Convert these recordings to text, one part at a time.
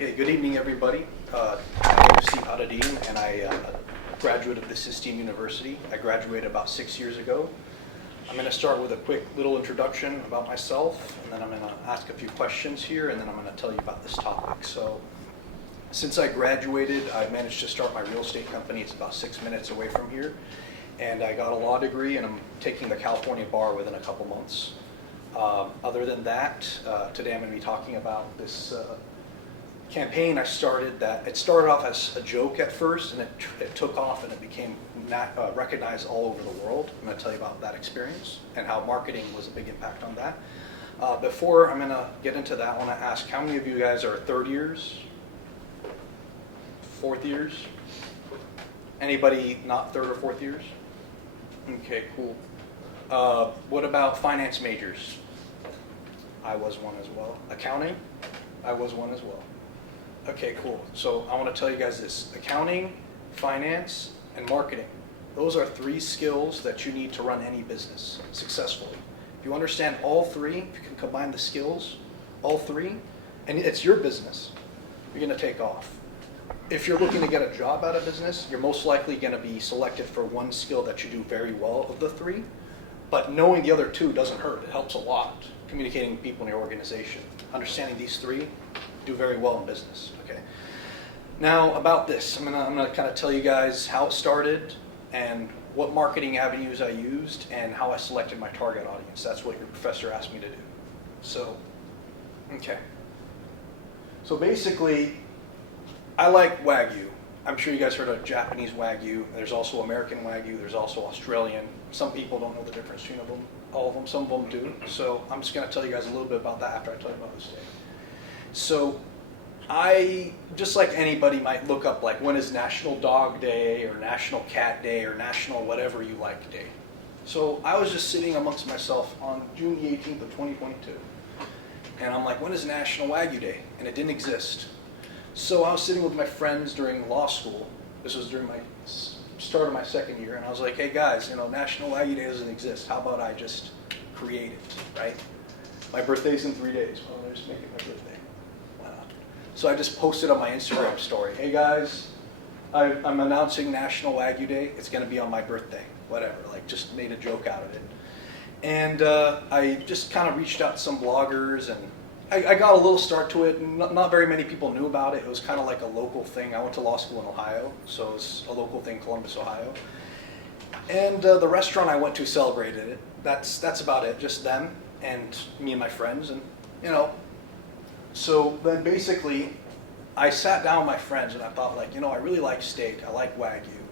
Okay, good evening, everybody. My name is Haddadin, and I am a graduate of the System University. I graduated about 6 years ago. I'm going to start with a quick little introduction about myself, and then I'm going to ask a few questions here, and then I'm going to tell you about this topic. So, since I graduated, I managed to start my real estate company. It's about 6 minutes away from here, and I got a law degree, and I'm taking the California bar within a couple months. Other than that, today I'm going to be talking about this campaign I started. That it started off as a joke at first, and it took off, and it became recognized all over the world. I'm going to tell you about that experience and how marketing was a big impact on that. Before I'm going to get into that, I want to ask how many of you guys are third years, fourth years? Anybody not third or fourth years? Okay, cool. What about finance majors? I was one as well. Accounting? I was one as well. Okay, cool. So I want to tell you guys this. Accounting, finance, and marketing. Those are three skills that you need to run any business successfully. If you understand all three, if you can combine the skills, all three, and it's your business, you're going to take off. If you're looking to get a job out of business, you're most likely going to be selected for one skill that you do very well of the three. But knowing the other two doesn't hurt. It helps a lot. Communicating with people in your organization. Understanding these three, do very well in business. Okay. Now about this, I'm gonna kind of tell you guys how it started and what marketing avenues I used and how I selected my target audience. That's what your professor asked me to do. So, okay. So basically, I like Wagyu. I'm sure you guys heard of Japanese Wagyu. There's also American Wagyu. There's also Australian. Some people don't know the difference between them, all of them. Some of them do. So I'm just going to tell you guys a little bit about that after I tell you about this day. So I, just like anybody might look up like when is National Dog Day or National Cat Day or National whatever you like day. So I was just sitting amongst myself on June the 18th of 2022. And I'm like, when is National Wagyu Day? And it didn't exist. So I was sitting with my friends during law school. This was during my start of my second year, and I was like, hey guys, National Wagyu Day doesn't exist. How about I just create it, right? My birthday's in 3 days. Why don't I just make it my birthday? Why not? So I just posted on my Instagram story, hey guys, I'm announcing National Wagyu Day. It's going to be on my birthday, whatever. Like, just made a joke out of it. And I just kind of reached out to some bloggers, and I got a little start to it. Not very many people knew about it. It was kind of like a local thing. I went to law school in Ohio, so it was a local thing, Columbus, Ohio. And the restaurant I went to celebrated it. That's about it, just them and me and my friends. And, so then basically I sat down with my friends and I thought, like, I really like steak. I like Wagyu.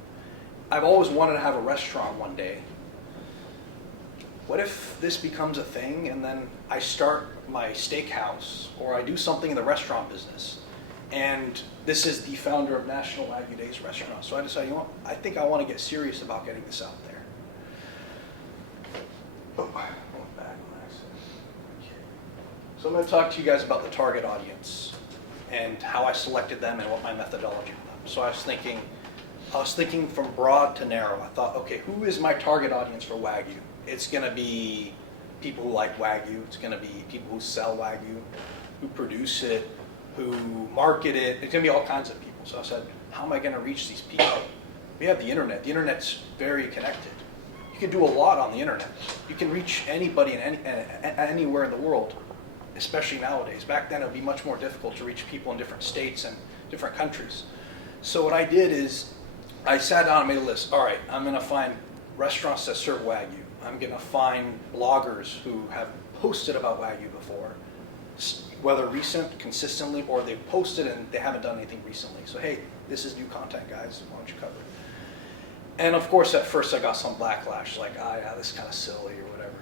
I've always wanted to have a restaurant one day. What if this becomes a thing and then I start my steakhouse or I do something in the restaurant business and this is the founder of National Wagyu Days restaurant. So I decided, I think I want to get serious about getting this out there. So I'm going to talk to you guys about the target audience and how I selected them and what my methodology was. So I was thinking from broad to narrow. I thought, okay, who is my target audience for Wagyu? It's going to be people who like Wagyu. It's going to be people who sell Wagyu, who produce it, who market it. It's going to be all kinds of people. So I said, how am I going to reach these people? We have the internet. The internet's very connected. You can do a lot on the internet. You can reach anybody anywhere in the world, especially nowadays. Back then, it would be much more difficult to reach people in different states and different countries. So what I did is I sat down and made a list. All right, I'm going to find restaurants that serve Wagyu. I'm going to find bloggers who have posted about Wagyu before, whether recent, consistently, or they've posted and they haven't done anything recently. So, hey, this is new content, guys. Why don't you cover it? And of course, at first I got some backlash, like, yeah, this is kind of silly or whatever,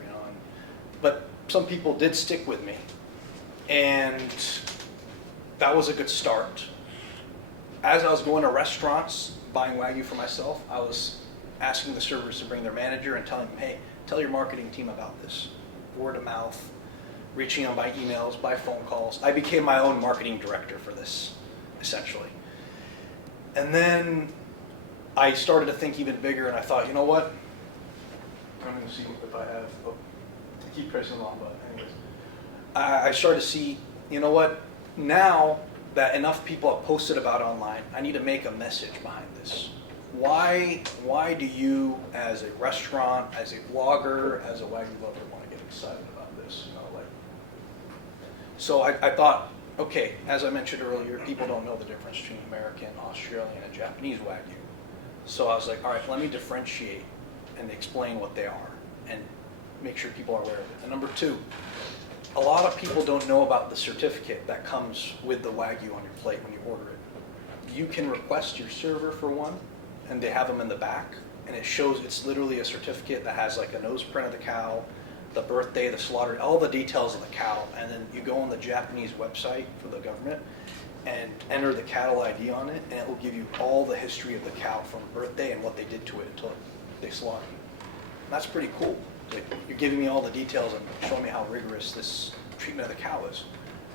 But some people did stick with me, and that was a good start. As I was going to restaurants, buying Wagyu for myself, I was asking the servers to bring their manager and telling them, hey, tell your marketing team about this. Word of mouth, reaching out by emails, by phone calls. I became my own marketing director for this, essentially. And then I started to think even bigger, and I thought, you know what? I'm going to see if I have, I keep pressing the wrong button. Anyways, I started to see, you know what? Now that enough people have posted about online. I need to make a message behind this. Why do you, as a restaurant, as a blogger, as a Wagyu lover, want to get excited about this? You know, like, so I thought, okay, as I mentioned earlier, people don't know the difference between American, Australian, and Japanese Wagyu. So I was like, all right, let me differentiate and explain what they are and make sure people are aware of it. And number two, a lot of people don't know about the certificate that comes with the Wagyu on your plate when you order it. You can request your server for one, and they have them in the back, and it shows, it's literally a certificate that has like a nose print of the cow, the birthday, the slaughter, all the details of the cow, and then you go on the Japanese website for the government and enter the cattle ID on it, and it will give you all the history of the cow from birthday and what they did to it until they slaughtered it. And that's pretty cool. Like, you're giving me all the details and showing me how rigorous this treatment of the cow is.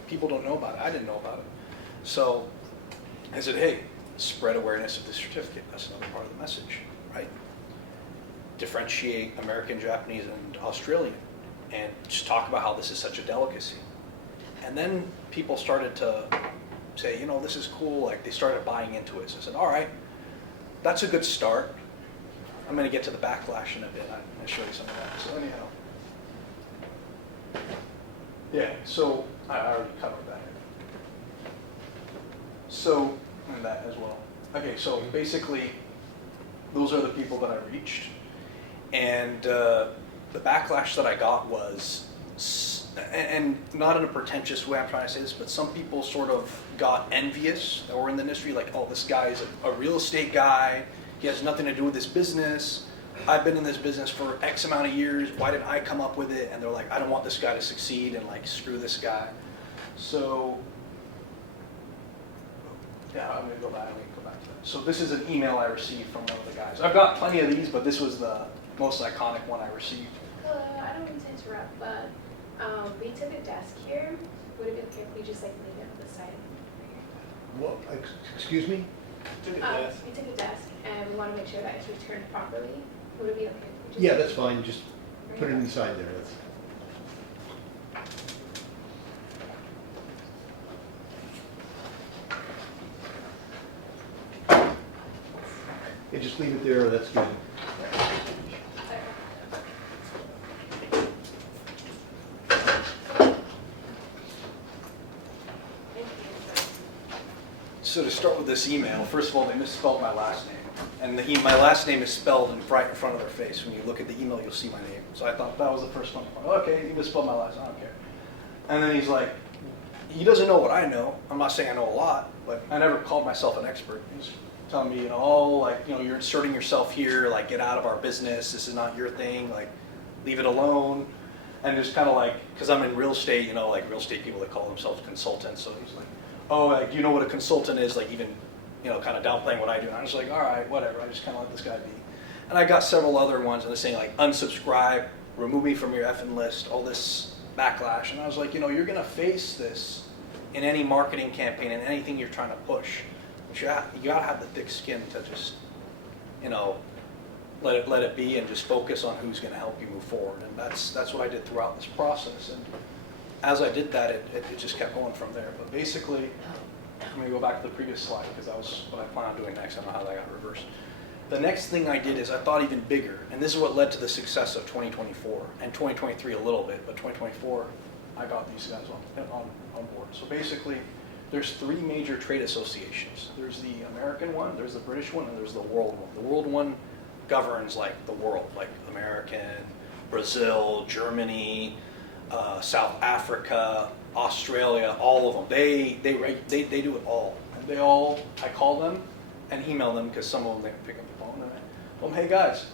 People don't know about it. I didn't know about it. So I said, hey, spread awareness of the certificate. That's another part of the message, right? Differentiate American, Japanese, and Australian, and just talk about how this is such a delicacy. And then people started to say, you know, this is cool. Like, they started buying into it. So I said, all right, that's a good start. I'm going to get to the backlash in a bit. I'm going to show you some of that. So anyhow, yeah. So I already covered that. So and that as well. Okay. So basically, those are the people that I reached, and the backlash that I got was, and not in a pretentious way I'm trying to say this, but some people sort of got envious that were in the industry, like, oh, this guy is a real estate guy. He has nothing to do with this business. I've been in this business for X amount of years. Why didn't I come up with it? And they're like, I don't want this guy to succeed, and like, screw this guy. So, yeah, I'm going to go back to that. So this is an email I received from one of the guys. I've got plenty of these, but this was the most iconic one I received. Hello, I don't mean to interrupt, but we took a desk here. Would it be okay if we just like leave it on the side? What? Excuse me? We took a desk, and we want to make sure that it's returned properly. Would it be okay if we just... Yeah, that's fine. Just put it inside there. Yeah, just leave it there. That's good. So to start with this email, first of all, they misspelled my last name. And my last name is spelled right in front of their face. When you look at the email, you'll see my name. So I thought that was the first one. Okay, you misspelled my last name, I don't care. And then he's like, he doesn't know what I know. I'm not saying I know a lot, but I never called myself an expert. He's telling me, you know, oh, like, you know, you're inserting yourself here, like, get out of our business. This is not your thing. Like, leave it alone. And just kind of like, because I'm in real estate, you know, like real estate people, they call themselves consultants. So he's like, oh, like, do you know what a consultant is? Like, even, you know, kind of downplaying what I do. And I was like, all right, whatever. I just kind of let this guy be. And I got several other ones, and they're saying, like, unsubscribe, remove me from your effing list, all this backlash. And I was like, you know, you're going to face this in any marketing campaign and anything you're trying to push. But you got to have the thick skin to just, you know, let it be and just focus on who's going to help you move forward. And that's what I did throughout this process. And as I did that, it just kept going from there. But basically, I'm going to go back to the previous slide because that was what I plan on doing next. I don't know how that got reversed. The next thing I did is I thought even bigger, and this is what led to the success of 2024 and 2023 a little bit, but 2024, I got these guys on board. So basically, there's three major trade associations. There's the American one, there's the British one, and there's the world one. The world one governs like the world, like American, Brazil, Germany, South Africa, Australia, all of them. They do it all. And they all, I call them and email them because some of them, they pick up the phone and I tell them, hey guys,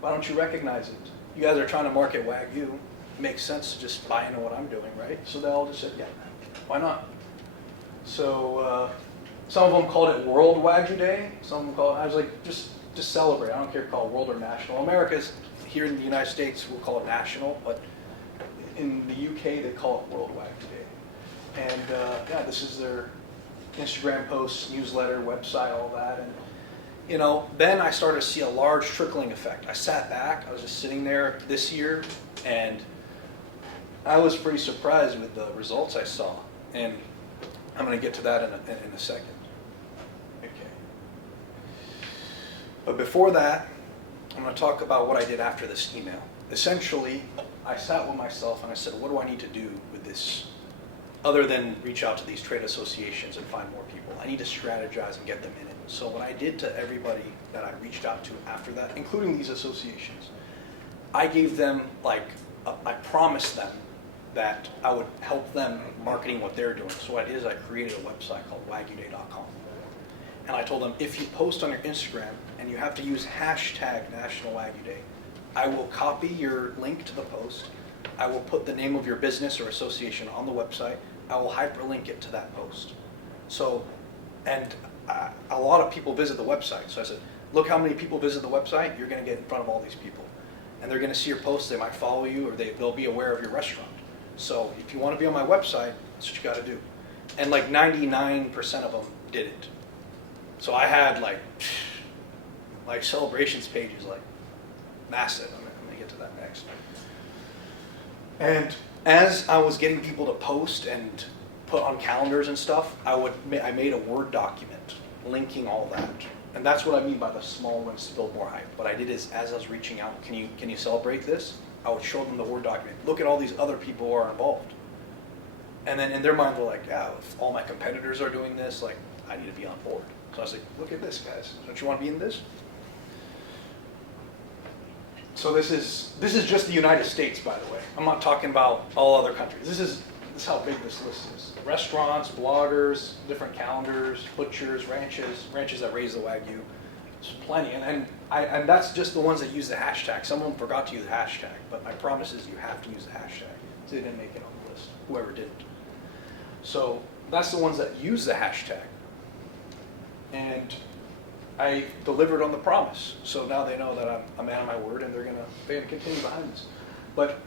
why don't you recognize it? You guys are trying to market Wagyu. It makes sense to just buy into what I'm doing, right? So they all just said, yeah, why not? So some of them called it World Wagyu Day. Some of them called it, I was like, just celebrate. I don't care if you call it world or national. America's, here in the United States, we'll call it national, but in the UK, they call it World Wagyu Day. And yeah, this is their Instagram posts, newsletter, website, all that. And you know, then I started to see a large trickling effect. I sat back, I was just sitting there this year, and I was pretty surprised with the results I saw. And I'm going to get to that in a second. Okay. But before that, I'm going to talk about what I did after this email. Essentially, I sat with myself and I said, what do I need to do with this other than reach out to these trade associations and find more people? I need to strategize and get them in it. So what I did to everybody that I reached out to after that, including these associations, I gave them, I promised them that I would help them marketing what they're doing. So what I did is I created a website called wagyuday.com. And I told them, if you post on your Instagram and you have to use hashtag National Wagyu Day, I will copy your link to the post. I will put the name of your business or association on the website. I will hyperlink it to that post. So, and a lot of people visit the website. So I said, look how many people visit the website. You're going to get in front of all these people. And they're going to see your posts. They might follow you, or they'll be aware of your restaurant. So if you want to be on my website, that's what you got to do. And 99% of them did it. So I had like celebrations pages, massive. I'm going to get to that next. And as I was getting people to post and put on calendars and stuff, I made a Word document linking all that. And that's what I mean by the small ones to build more hype. What I did is, as I was reaching out, can you celebrate this? I would show them the Word document. Look at all these other people who are involved. And then in their mind, they're like, yeah, if all my competitors are doing this, I need to be on board. So I was like, look at this, guys. Don't you want to be in this? So this is just the United States, by the way. I'm not talking about all other countries. This is how big this list is. Restaurants, bloggers, different calendars, butchers, ranches that raise the Wagyu. There's plenty, and that's just the ones that use the hashtag. Some of them forgot to use the hashtag, but my promise is you have to use the hashtag. So they didn't make it on the list, whoever didn't. So that's the ones that use the hashtag. And I delivered on the promise. So now they know that I'm a man of my word, and they're gonna continue behind this. But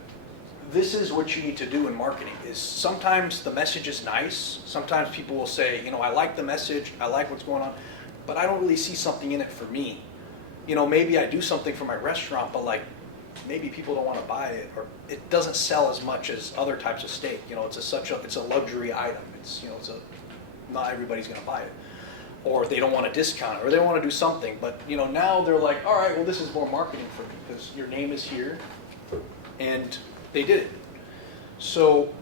this is what you need to do in marketing, is sometimes the message is nice. Sometimes people will say, I like the message, I like what's going on, but I don't really see something in it for me. Maybe I do something for my restaurant, but maybe people don't want to buy it, or it doesn't sell as much as other types of steak. It's a luxury item. Not everybody's going to buy it, or they don't want to discount it, or they want to do something. But now they're like, all right, well, this is more marketing for me because your name is here, and they did it. So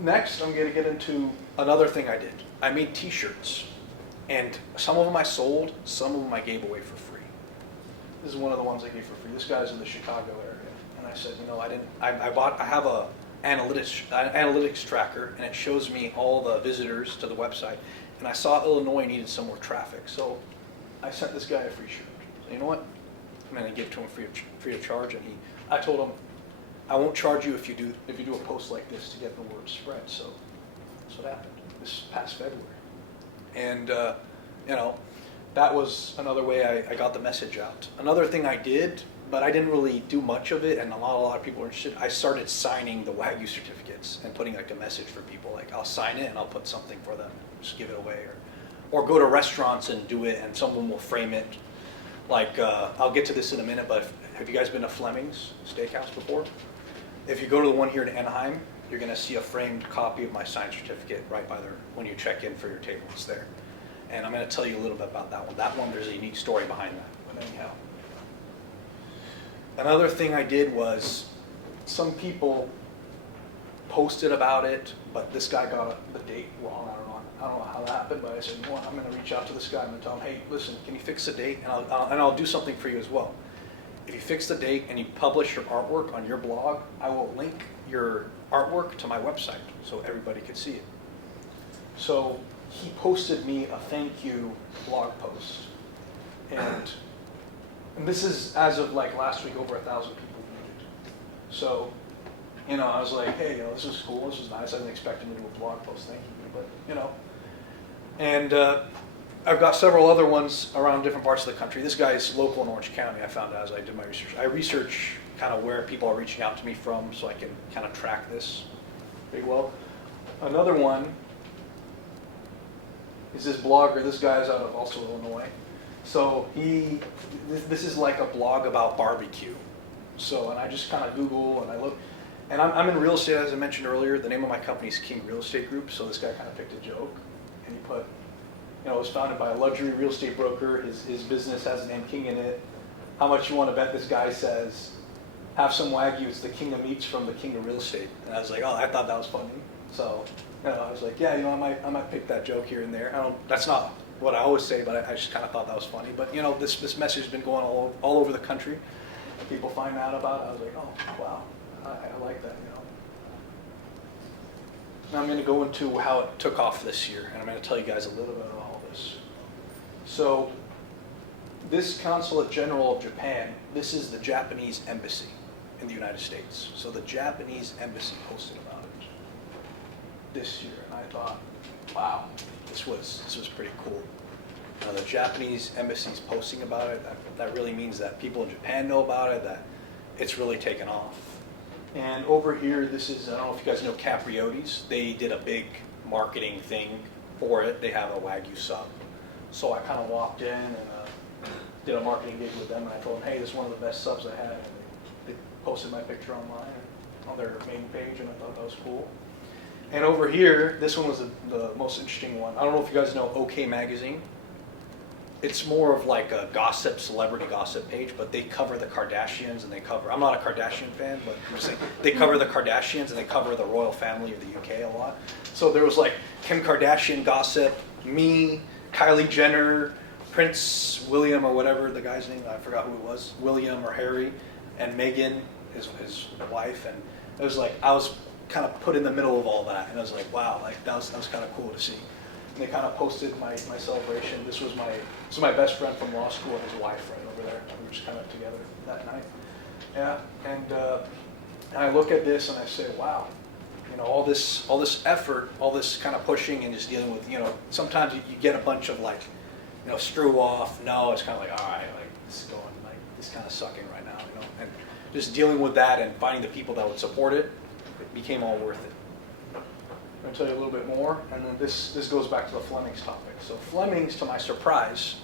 next, I'm going to get into another thing I did. I made T-shirts. And some of them I sold, some of them I gave away for free. This is one of the ones I gave for free. This guy's in the Chicago area. And I said, I have a analytics tracker, and it shows me all the visitors to the website. And I saw Illinois needed some more traffic. So I sent this guy a free shirt. So you know what? I'm going to give it to him free of charge. And I told him, I won't charge you if you do a post like this to get the word spread. So that's what happened this past February. And, that was another way I got the message out. Another thing I did, but I didn't really do much of it, and a lot of people were interested, I started signing the Wagyu certificates and putting a message for people. I'll sign it and I'll put something for them, just give it away. Or go to restaurants and do it, and someone will frame it. I'll get to this in a minute, but have you guys been to Fleming's Steakhouse before? If you go to the one here in Anaheim, you're going to see a framed copy of my signed certificate right by there when you check in for your table. It's there. And I'm going to tell you a little bit about that one. That one, there's a unique story behind that. But anyhow. Another thing I did was, some people posted about it, but this guy got the date wrong. I don't know how that happened, but I said, I'm going to reach out to this guy and tell him, hey, listen, can you fix the date? And I'll do something for you as well. If you fix the date and you publish your artwork on your blog, I will link your artwork to my website so everybody could see it. So he posted me a thank you blog post. And this is, as of last week, over 1,000 people viewed it. So, I was like, hey, this is cool, this is nice. I didn't expect him to do a blog post, thank you. But, and I've got several other ones around different parts of the country. This guy's local in Orange County, I found out as I did my research. I research kind of where people are reaching out to me from so I can kind of track this pretty well. Another one is this blogger. This guy's out of also Illinois. So this is like a blog about barbecue. So, and I just kind of Google and I look, And I'm in real estate, as I mentioned earlier. The name of my company is King Real Estate Group. So this guy kind of picked a joke, and he put, it was founded by a luxury real estate broker. His business has the name King in it. How much you want to bet this guy says, have some Wagyu, it's the king of meats from the king of real estate. And I was like, oh, I thought that was funny. So, I was like, yeah, I might pick that joke here and there. That's not what I always say, but I just kind of thought that was funny. But, this message has been going all over the country. People find out about it. I was like, oh, wow, I like that, Now I'm going to go into how it took off this year, and I'm going to tell you guys a little bit about all this. So, this Consulate General of Japan, this is the Japanese embassy in the United States. So the Japanese embassy posted about it this year, and I thought, wow, this was pretty cool. The Japanese embassy's posting about it. That really means that people in Japan know about it, that it's really taken off. And over here, this is, I don't know if you guys know Capriotti's. They did a big marketing thing for it. They have a Wagyu sub. So I kind of walked in and did a marketing gig with them, and I told them, hey, this is one of the best subs I had. And they posted my picture online on their main page, and I thought that was cool. And over here, this one was the most interesting one. I don't know if you guys know OK Magazine. It's more of like a celebrity gossip page, but they cover the Kardashians, and I'm not a Kardashian fan, but I'm just saying, they cover the Kardashians, and they cover the royal family of the UK a lot. So there was like Kim Kardashian gossip, me, Kylie Jenner, Prince William or whatever the guy's name, I forgot who it was, William or Harry, and Meghan, his wife, and it was like, I was kind of put in the middle of all that, and I was like, wow, like that was kind of cool to see. And they kind of posted my celebration. This was my best friend from law school and his wife right over there. We were just kind of together that night. Yeah, and I look at this and I say, wow, all this effort, all this kind of pushing and just dealing with, sometimes you get a bunch of like, screw off. No, it's kind of like, all right, like this is going, like this kind of sucking right now, and just dealing with that and finding the people that would support it, it became all worth it. I'm going to tell you a little bit more, and then this goes back to the Fleming's topic. So Fleming's, to my surprise,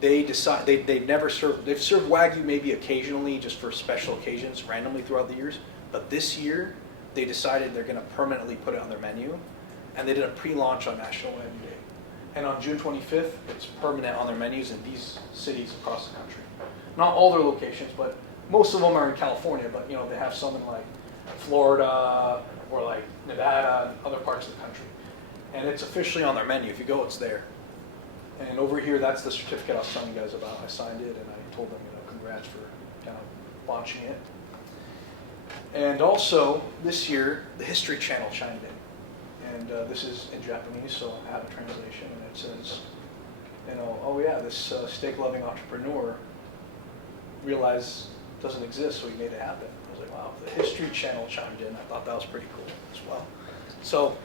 they've served Wagyu maybe occasionally, just for special occasions, randomly throughout the years. But this year, they decided they're going to permanently put it on their menu, and they did a pre-launch on National Wagyu Day. And on June 25th, it's permanent on their menus in these cities across the country. Not all their locations, but most of them are in California. But they have some in like Florida or like Nevada and other parts of the country. And it's officially on their menu. If you go, it's there. And over here, that's the certificate I was telling you guys about. I signed it, and I told them, congrats for kind of launching it. And also, this year, the History Channel chimed in. And this is in Japanese, so I have a translation, and it says, oh yeah, this steak-loving entrepreneur realized it doesn't exist, so he made it happen. I was like, wow, the History Channel chimed in. I thought that was pretty cool as well. So,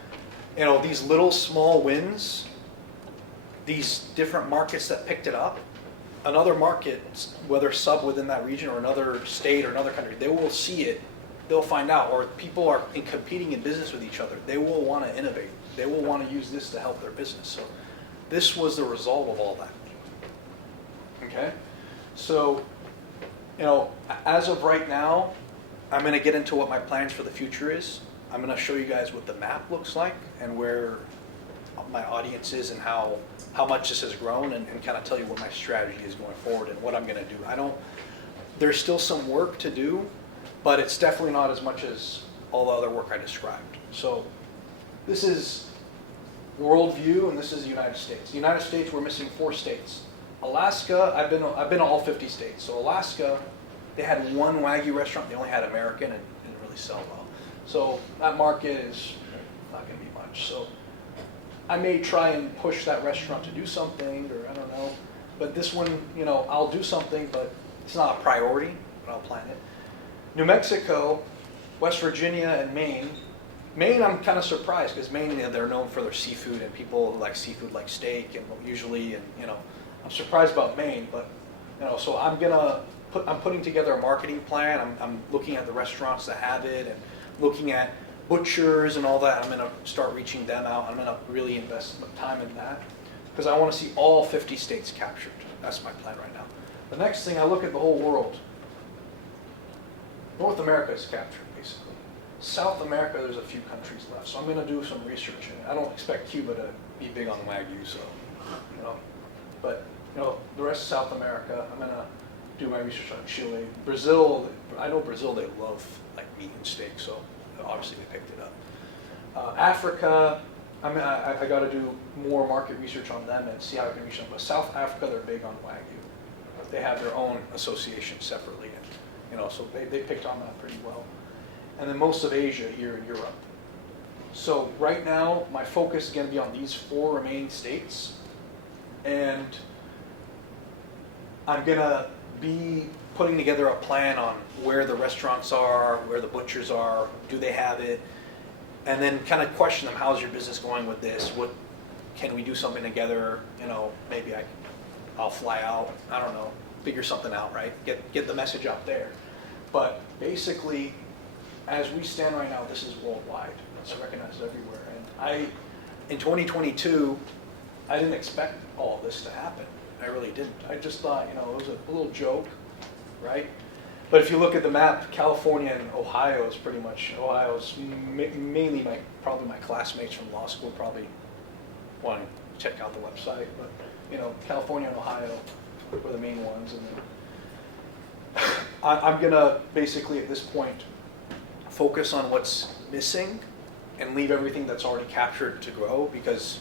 these little small wins, these different markets that picked it up, another market, whether sub within that region or another state or another country, they will see it. They'll find out, or people are competing in business with each other. They will want to innovate. They will want to use this to help their business. So this was the result of all that. Okay? So, as of right now, I'm going to get into what my plans for the future is. I'm going to show you guys what the map looks like and where my audience is and how much this has grown, and kind of tell you what my strategy is going forward and what I'm going to do. There's still some work to do, but it's definitely not as much as all the other work I described. So this is worldview, and this is the United States. The United States, we're missing 4 states. Alaska, I've been to all 50 states. So Alaska, they had one Wagyu restaurant. They only had American and didn't really sell well. So that market is not going to be much. So I may try and push that restaurant to do something, or I don't know. But this one, I'll do something, but it's not a priority, but I'll plan it. New Mexico, West Virginia, and Maine. Maine, I'm kind of surprised, because Maine, they're known for their seafood, and people who like seafood like steak, and usually, and I'm surprised about Maine, but so I'm putting together a marketing plan. I'm looking at the restaurants that have it, and looking at butchers and all that. I'm going to start reaching them out. I'm going to really invest time in that, because I want to see all 50 states captured. That's my plan right now. The next thing, I look at the whole world. North America is captured, basically. South America, there's a few countries left, so I'm going to do some research. And I don't expect Cuba to be big on Wagyu, so, you know. But, you know, the rest of South America, I'm going to do my research on Chile. Brazil, I know Brazil, they love like meat and steak, so obviously they picked it up. Africa, I got to do more market research on them and see how I can reach them. But South Africa, they're big on Wagyu. They have their own association separately, and, you know, so they picked on that pretty well. And then most of Asia here in Europe. So right now, my focus is going to be on these 4 remaining states, and I'm going to be putting together a plan on where the restaurants are, where the butchers are, do they have it, and then kind of question them, how's your business going with this? What can we do something together? You know, maybe I'll fly out, I don't know, figure something out, right? Get the message out there. But basically, as we stand right now, this is worldwide. It's recognized everywhere. And in 2022, I didn't expect all of this to happen. I really didn't. I just thought, you know, it was a little joke, right? But if you look at the map, California and Ohio is pretty much, Ohio's mainly probably my classmates from law school probably want to check out the website. But, you know, California and Ohio were the main ones. And then I'm going to basically at this point focus on what's missing and leave everything that's already captured to grow, because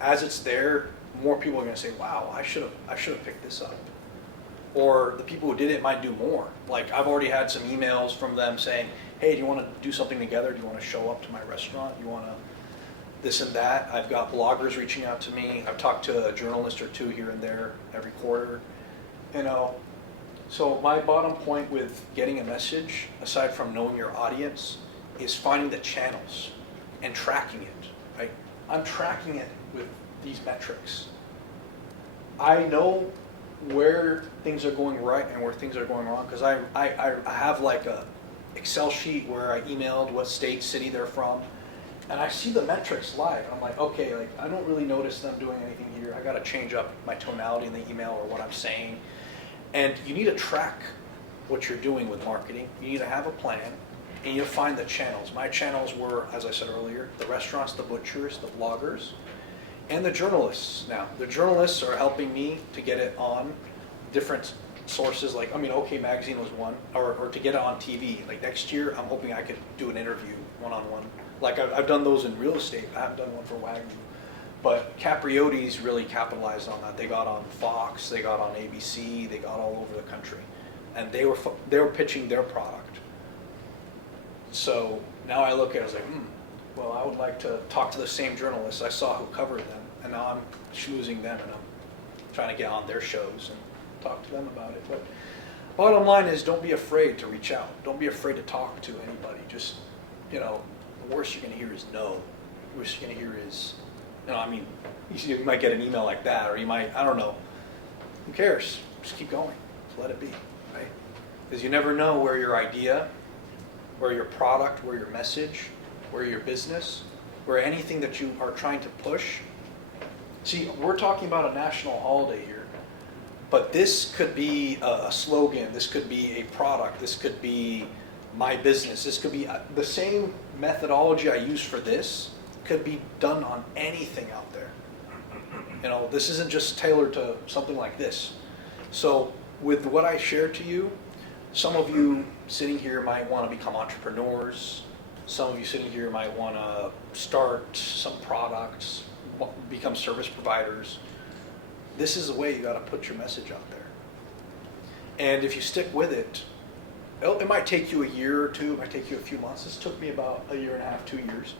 as it's there, more people are going to say, wow, I should have picked this up. Or the people who did it might do more. Like, I've already had some emails from them saying, hey, do you want to do something together? Do you want to show up to my restaurant? Do you want to this and that? I've got bloggers reaching out to me. I've talked to a journalist or 2 here and there every quarter. You know, so my bottom point with getting a message, aside from knowing your audience, is finding the channels and tracking it, right? I'm tracking it with these metrics. I know where things are going right and where things are going wrong, because I have like a Excel sheet where I emailed what state, city they're from, and I see the metrics live. I'm like, okay, like I don't really notice them doing anything here. I got to change up my tonality in the email or what I'm saying. And you need to track what you're doing with marketing. You need to have a plan, and you need to find the channels. My channels were, as I said earlier, the restaurants, the butchers, the bloggers, and the journalists now. The journalists are helping me to get it on different sources, like, I mean, OK Magazine was one, or to get it on TV. Like next year, I'm hoping I could do an interview one-on-one. Like I've done those in real estate. I haven't done one for Wagyu. But Capriotti's really capitalized on that. They got on Fox, they got on ABC, they got all over the country. And they were pitching their product. So now I look at it, I was like, well, I would like to talk to the same journalists I saw who covered them, and now I'm schmoozing them, and I'm trying to get on their shows and talk to them about it. But bottom line is, don't be afraid to reach out. Don't be afraid to talk to anybody. Just, you know, the worst you're going to hear is no. The worst you're going to hear is, you know, I mean, you might get an email like that, or you might, I don't know. Who cares? Just keep going. Just let it be, right? Because you never know where your idea, where your product, where your message, where your business, where anything that you are trying to push. See, we're talking about a national holiday here, but this could be a slogan, this could be a product, this could be my business, this could be the same methodology I use for this could be done on anything out there. You know, this isn't just tailored to something like this. So with what I shared to you, some of you sitting here might want to become entrepreneurs. Some of you sitting here might want to start some products, become service providers. This is the way you got to put your message out there. And if you stick with it, it might take you a year or 2, it might take you a few months. This took me about a year and a half, 2 years.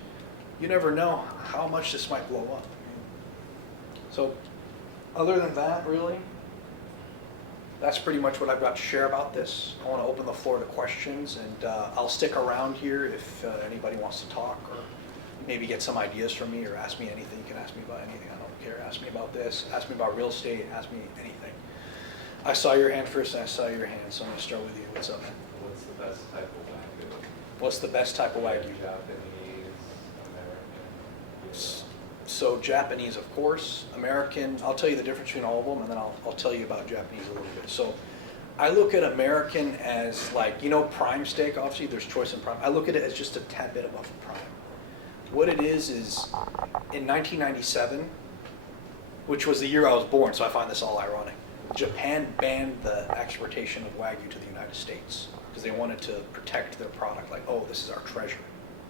You never know how much this might blow up. So other than that, really, that's pretty much what I've got to share about this. I want to open the floor to questions, and I'll stick around here if anybody wants to talk or maybe get some ideas from me or ask me anything. You can ask me about anything. I don't care. Ask me about this. Ask me about real estate. Ask me anything. I saw your hand first, and I saw your hand, so I'm going to start with you. What's up, man? What's the best type of Wagyu? What's the best type of Wagyu? Japanese, American. So Japanese, of course. American, I'll tell you the difference between all of them, and then I'll tell you about Japanese a little bit. So I look at American as like, you know, prime steak, obviously there's choice and prime. I look at it as just a tad bit above prime. What it is in 1997, which was the year I was born, so I find this all ironic, Japan banned the exportation of Wagyu to the United States because they wanted to protect their product, like, oh, this is our treasure.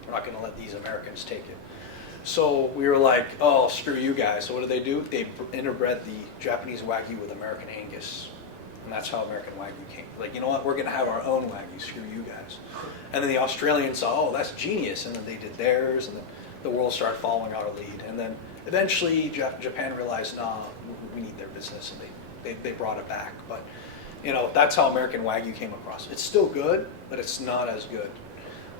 We're not gonna let these Americans take it. So we were like, oh, screw you guys. So what do? They interbred the Japanese Wagyu with American Angus. And that's how American Wagyu came. Like, you know what, we're gonna have our own Wagyu, screw you guys. And then the Australians saw, oh, that's genius. And then they did theirs, and then the world started following our lead. And then eventually Japan realized, nah, we need their business, and they brought it back. But, you know, that's how American Wagyu came across. It's still good, but it's not as good.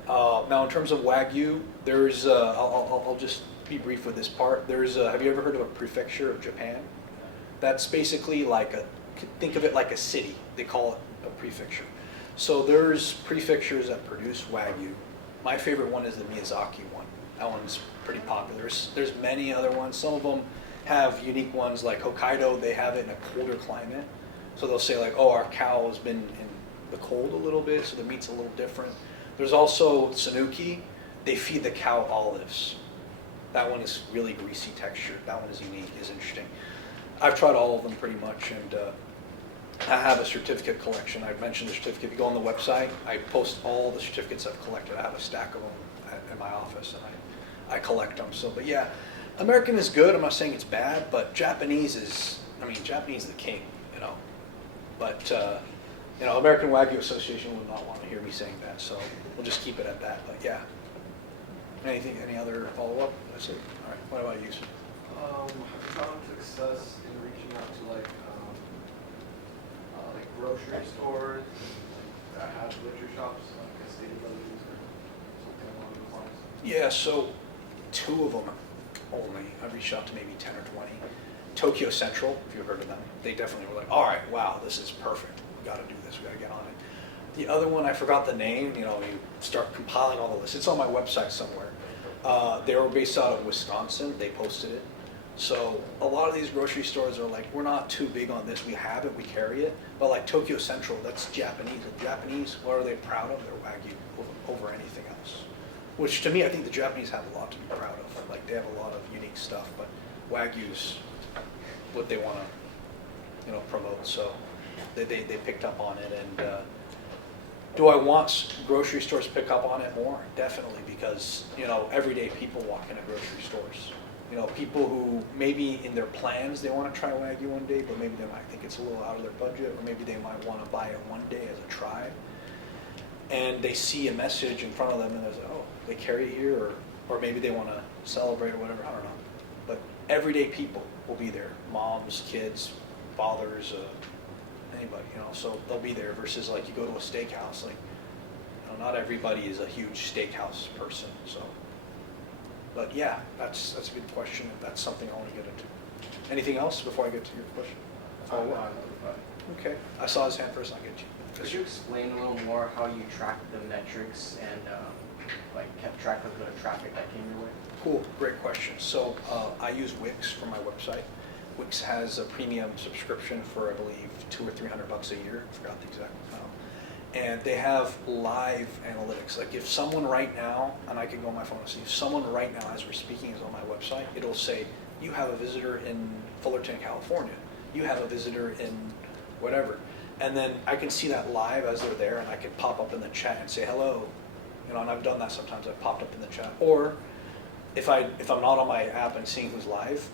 Now, in terms of Wagyu, there's, I'll just be brief with this part. There's, have you ever heard of a prefecture of Japan? That's basically like think of it like a city. They call it a prefecture. So there's prefectures that produce Wagyu. My favorite one is the Miyazaki one. That one's pretty popular. There's many other ones. Some of them have unique ones, like Hokkaido, they have it in a colder climate. So they'll say like, oh, our cow has been in the cold a little bit, so the meat's a little different. There's also Sanuki. They feed the cow olives. That one is really greasy textured. That one is unique, is interesting. I've tried all of them pretty much, and I have a certificate collection. I mentioned the certificate. If you go on the website, I post all the certificates I've collected. I have a stack of them in my office, and I collect them. So, but yeah, American is good. I'm not saying it's bad, but Japanese is, Japanese is the king, you know. But, you know, American Wagyu Association would not want to hear me saying that, so we'll just keep it at that. But yeah. Any other follow-up? That's it. All right. What about you, sir? I've found success in reaching out to like grocery stores, that have butcher shops, like estate brothers or something along those lines. Yeah, so 2 of them only. I reached out to maybe 10 or 20. Tokyo Central, if you've heard of them, they definitely were like, all right, wow, this is perfect. We got to do this. We got to get on it. The other one, I forgot the name. You know, you start compiling all the lists. It's on my website somewhere. They were based out of Wisconsin. They posted it. So a lot of these grocery stores are like, we're not too big on this. We have it, we carry it. But like Tokyo Central, that's Japanese. The Japanese, what are they proud of? Their Wagyu over anything else. Which to me, I think the Japanese have a lot to be proud of. Like they have a lot of unique stuff, but Wagyu's what they want to, you know, promote. So they picked up on it. And do I want grocery stores to pick up on it more? Definitely, because, you know, everyday people walk into grocery stores. You know, people who maybe in their plans they want to try Wagyu one day, but maybe they might think it's a little out of their budget, or maybe they might want to buy it one day as a try. And they see a message in front of them and they're like, oh, they carry it here, or maybe they want to celebrate or whatever, I don't know. But everyday people will be there, moms, kids, fathers, anybody, you know, so they'll be there versus like you go to a steakhouse, like, you know, not everybody is a huge steakhouse person, so. But yeah, that's a good question, and that's something I want to get into. Anything else before I get to your question? Okay, I saw his hand first, I'll get you. Could you explain a little more how you track the metrics and like kept track of the traffic that came your way? Cool, great question. So I use Wix for my website. Wix has a premium subscription for, I believe, $200 or $300 a year. I forgot the exact amount. And they have live analytics. Like if someone right now, and I can go on my phone and see, if someone right now as we're speaking is on my website, it'll say, you have a visitor in Fullerton, California. You have a visitor in whatever. And then I can see that live as they're there, and I can pop up in the chat and say hello. You know, and I've done that sometimes. I've popped up in the chat. Or if I'm not on my app and seeing who's live,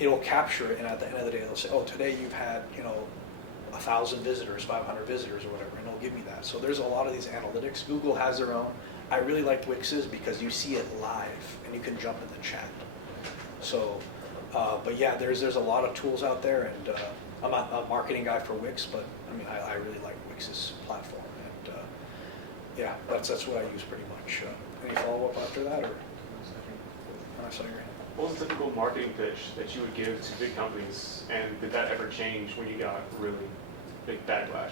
it'll capture it, and at the end of the day, it'll say, oh, today you've had, you know, 1,000 visitors, 500 visitors, or whatever, and it'll give me that. So there's a lot of these analytics. Google has their own. I really like Wix's because you see it live, and you can jump in the chat. So, but yeah, there's a lot of tools out there, and I'm not a marketing guy for Wix, but I mean, I really like Wix's platform, and yeah, that's what I use pretty much. Any follow-up after that, or? I saw your hand. What was the typical marketing pitch that you would give to big companies, and did that ever change when you got really big backlash?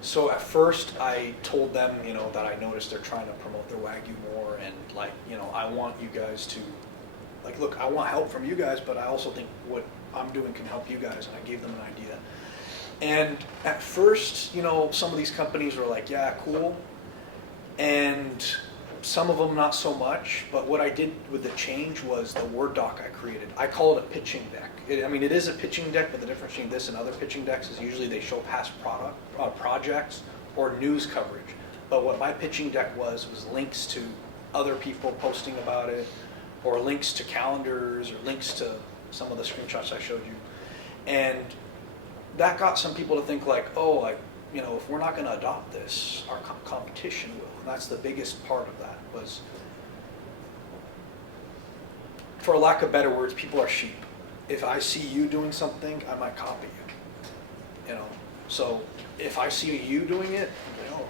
So at first I told them, you know, that I noticed they're trying to promote their Wagyu more, and like, you know, I want you guys to, like, look, I want help from you guys, but I also think what I'm doing can help you guys, and I gave them an idea. And at first, you know, some of these companies were like, yeah, cool. And some of them not so much. But what I did with the change was the Word doc I created. I call it a pitching deck. I mean, it is a pitching deck, but the difference between this and other pitching decks is usually they show past projects or news coverage. But what my pitching deck was links to other people posting about it, or links to calendars, or links to some of the screenshots I showed you. And that got some people to think like, oh, like, you know, if we're not going to adopt this, our competition will. And that's the biggest part of that was, for lack of better words, people are sheep. If I see you doing something, I might copy you. You know, so if I see you doing it, I'm like, oh,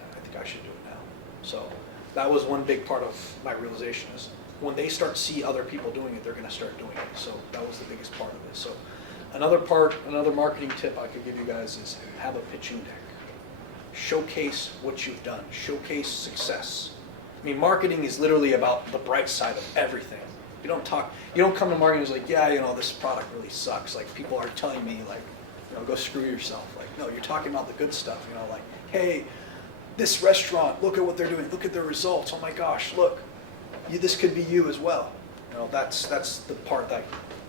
I think I should do it now. So that was one big part of my realization is when they start to see other people doing it, they're going to start doing it. So that was the biggest part of it. So another marketing tip I could give you guys is have a pitching deck. Showcase what you've done. Showcase success. I mean, marketing is literally about the bright side of everything. You don't come to marketing and it's like, yeah, you know, this product really sucks. Like, people are telling me, like, you know, go screw yourself. Like, no, you're talking about the good stuff. You know, like, hey, this restaurant, look at what they're doing. Look at their results. Oh my gosh, look, this could be you as well. You know, that's the part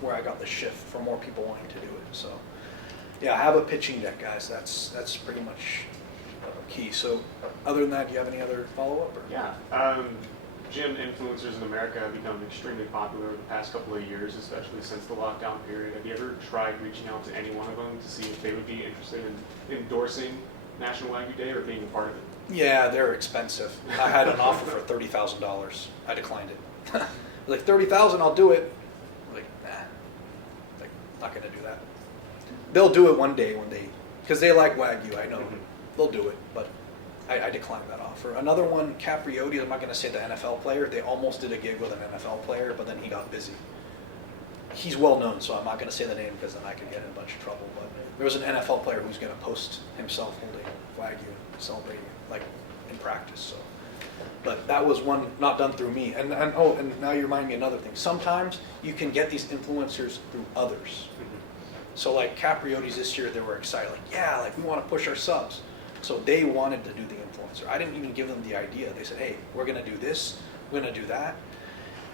where I got the shift for more people wanting to do it. So, yeah, have a pitching deck, guys. That's pretty much key. So, other than that, do you have any other follow-up? Yeah. Gym influencers in America have become extremely popular the past couple of years, especially since the lockdown period. Have you ever tried reaching out to any one of them to see if they would be interested in endorsing National Wagyu Day or being a part of it? Yeah, they're expensive. I had an offer for $30,000. I declined it. Like, $30,000, I'll do it. Like, nah. Like, not gonna do that. They'll do it one day because they like Wagyu, I know. Mhm. They'll do it, but I declined that offer. Another one, Capriotti, I'm not gonna say the NFL player. They almost did a gig with an NFL player, but then he got busy. He's well known, so I'm not gonna say the name because then I could get in a bunch of trouble, but there was an NFL player who's gonna post himself holding Wagyu, celebrating it, like in practice, so. But that was one not done through me. And now you remind me another thing. Sometimes you can get these influencers through others. So like Capriotti's this year, they were excited, like, yeah, like we want to push our subs. So they wanted to do the influencer. I didn't even give them the idea. They said, hey, we're gonna do this, we're gonna do that.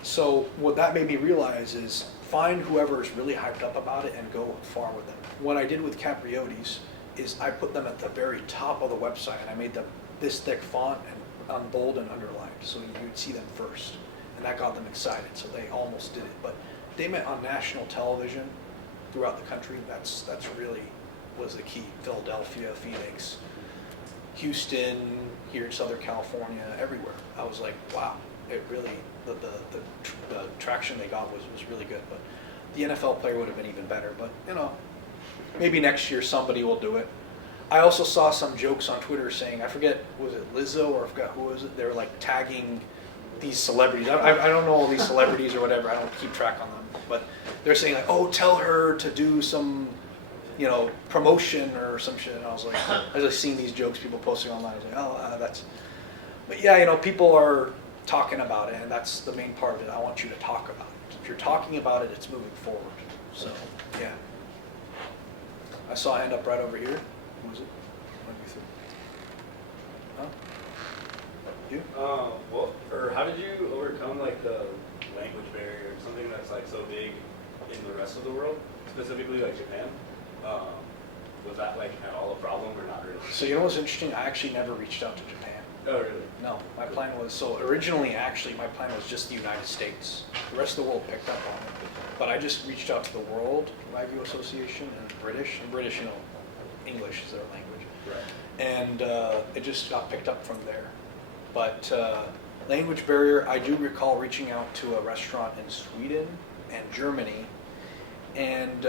So what that made me realize is find whoever is really hyped up about it and go far with them. What I did with Capriotti's is I put them at the very top of the website and I made them this thick font and on bold and underlined, so you'd see them first. And that got them excited, so they almost did it. But they met on national television throughout the country. That's really was the key. Philadelphia, Phoenix, Houston, here in Southern California, everywhere. I was like, wow, it really, the traction they got was really good. But the NFL player would have been even better. But, you know, maybe next year somebody will do it. I also saw some jokes on Twitter saying, I forget, was it Lizzo or I forgot who was it? They were like tagging these celebrities. I don't know all these celebrities or whatever. I don't keep track on them. But they're saying like, oh, tell her to do some, you know, promotion or some shit. And I was like seeing these jokes people posting online. I was like, oh, that's. But yeah, you know, people are talking about it, and that's the main part of it. I want you to talk about it. If you're talking about it, it's moving forward. So yeah. I saw a hand up right over here. Who was it? What do you think? Huh? You? Or how did you overcome like the language barrier, something that's like so big in the rest of the world, specifically like Japan? Was that like at all a problem or not really? So you know what's interesting? I actually never reached out to Japan. Oh really? No, my plan was, so originally actually my plan was just the United States. The rest of the world picked up on it. But I just reached out to the World Wagyu Association and British, you know, English is their language. Right. And it just got picked up from there. But language barrier, I do recall reaching out to a restaurant in Sweden and Germany, and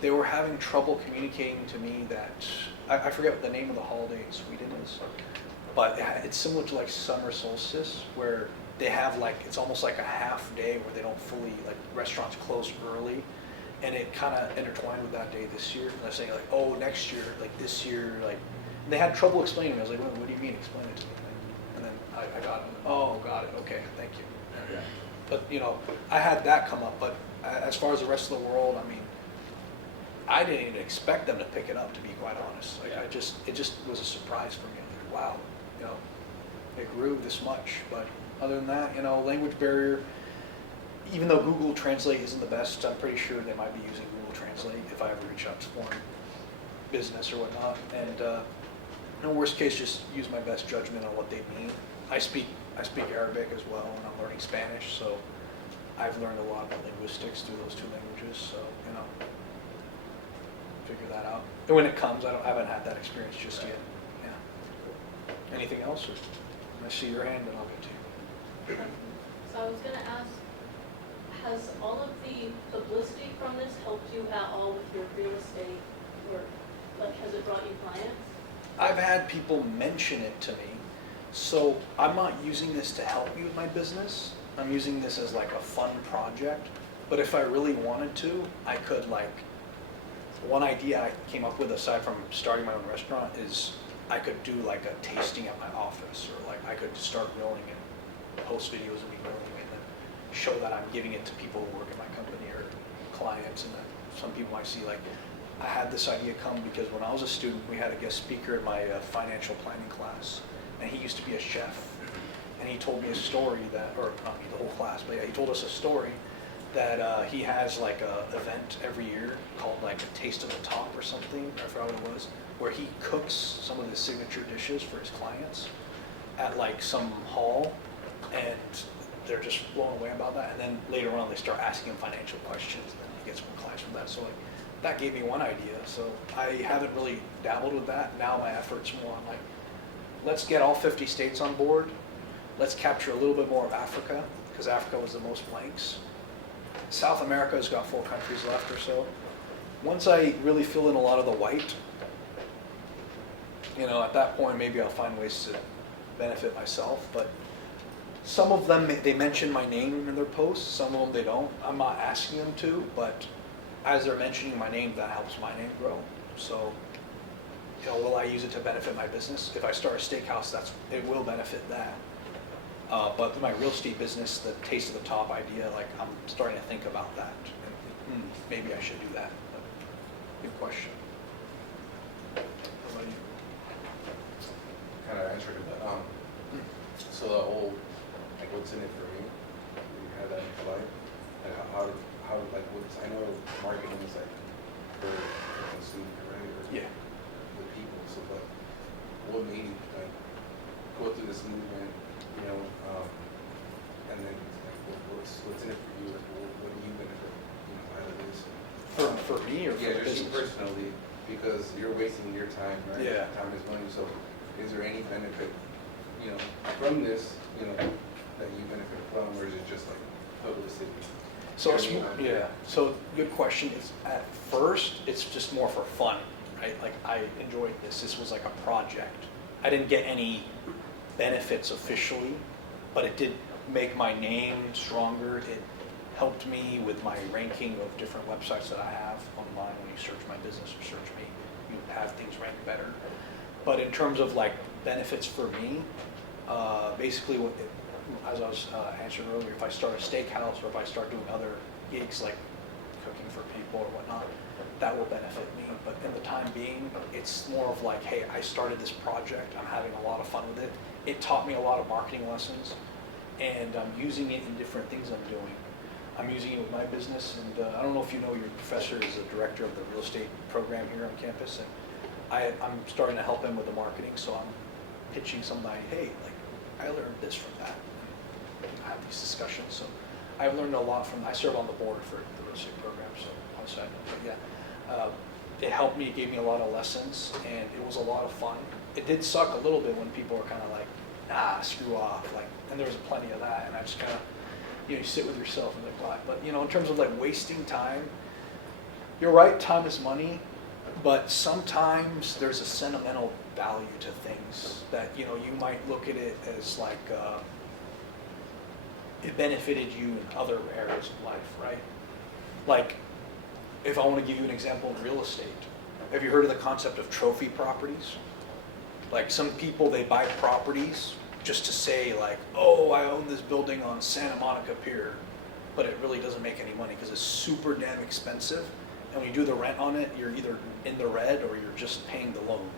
they were having trouble communicating to me that, I forget what the name of the holiday in Sweden is, but it's similar to like summer solstice, where they have like, it's almost like a half day where they don't fully, like restaurants close early, and it kind of intertwined with that day this year. And they're saying like, oh, next year, like this year, like, and they had trouble explaining to me. I was like, what do you mean, explain it to me? And then I got it. Oh, got it, okay, thank you. Yeah. But, you know, I had that come up, but as far as the rest of the world, I mean, I didn't even expect them to pick it up, to be quite honest. Like it just was a surprise for me. I was like, wow, you know, it grew this much. But other than that, you know, language barrier, even though Google Translate isn't the best, I'm pretty sure they might be using Google Translate if I ever reach out to foreign business or whatnot. And in worst case, just use my best judgment on what they mean. I speak Arabic as well, and I'm learning Spanish, so I've learned a lot about linguistics through those two languages. So you know, figure that out. And when it comes, I haven't had that experience just yet. Yeah. Anything else? Or I see your hand, and I'll get to you. So I was gonna ask, has all of the publicity from this helped you at all with your real estate work? Like, has it brought you clients? I've had people mention it to me, so I'm not using this to help me with my business. I'm using this as like a fun project. But if I really wanted to, I could like, one idea I came up with aside from starting my own restaurant is I could do like a tasting at my office, or like I could start grilling and post videos of me grilling and then show that I'm giving it to people who work at my company or clients. And then some people might see like, I had this idea come because when I was a student, we had a guest speaker in my financial planning class, and he used to be a chef. And he told me a story that, or not me, the whole class, but yeah, he told us a story that he has like a event every year called like a Taste of the Top or something, I forgot what it was, where he cooks some of his signature dishes for his clients at like some hall, and they're just blown away about that. And then later on, they start asking him financial questions, and then he gets more clients from that. So like, that gave me one idea. So I haven't really dabbled with that. Now my effort's more on like, let's get all 50 states on board. Let's capture a little bit more of Africa, because Africa was the most blanks. South America's got 4 countries left or so. Once I really fill in a lot of the white, you know, at that point maybe I'll find ways to benefit myself. But some of them, they mention my name in their posts, some of them they don't. I'm not asking them to, but as they're mentioning my name, that helps my name grow. So, you know, will I use it to benefit my business? If I start a steakhouse, it will benefit that. But my real estate business, the Taste of the Top idea, like I'm starting to think about that. And, maybe I should do that. But good question. How about you? Kind of answered it. So the whole, like, what's in it for me? You had that in your life. Like, how, like, I know marketing is like for the consumer, right? Or Yeah. the people. So, but what made you like go through this movement? You know, and then like, what's in it for you? Like, what do you benefit, you know, out of this? For me or for Yeah, the just you business? personally, because you're wasting your time, right? Yeah. Time is money. So, is there any benefit, you know, from this, you know, that you benefit from, or is it just like publicity? So it's, You know what I mean? yeah, so good question. It's at first, it's just more for fun, right? Like I enjoyed this. This was like a project. I didn't get any benefits officially, but it did make my name stronger. It helped me with my ranking of different websites that I have online. When you search my business or search me, you have things rank better. But in terms of like benefits for me, basically as I was answering earlier, if I start a steakhouse or if I start doing other gigs like cooking for people or whatnot, that will benefit me. But in the time being, it's more of like, hey, I started this project, I'm having a lot of fun with it. It taught me a lot of marketing lessons, and I'm using it in different things I'm doing. I'm using it with my business, and I don't know if you know, your professor is the director of the real estate program here on campus, and I'm starting to help him with the marketing, so I'm pitching somebody, hey, like, I learned this from that. I have these discussions, so I've learned a lot from, I serve on the board for the real estate program, so on the side, but yeah. It helped me, it gave me a lot of lessons, and it was a lot of fun. It did suck a little bit when people were kind of like, nah, screw off, like, and there was plenty of that, and I just kind of, you sit with yourself and like, why? But in terms of like wasting time, you're right, time is money, but sometimes there's a sentimental value to things that, you might look at it as like, it benefited you in other areas of life, right? Like, if I want to give you an example in real estate, have you heard of the concept of trophy properties? Like some people, they buy properties just to say like, oh, I own this building on Santa Monica Pier, but it really doesn't make any money because it's super damn expensive And when you do the rent on it, you're either in the red or you're just paying the loan.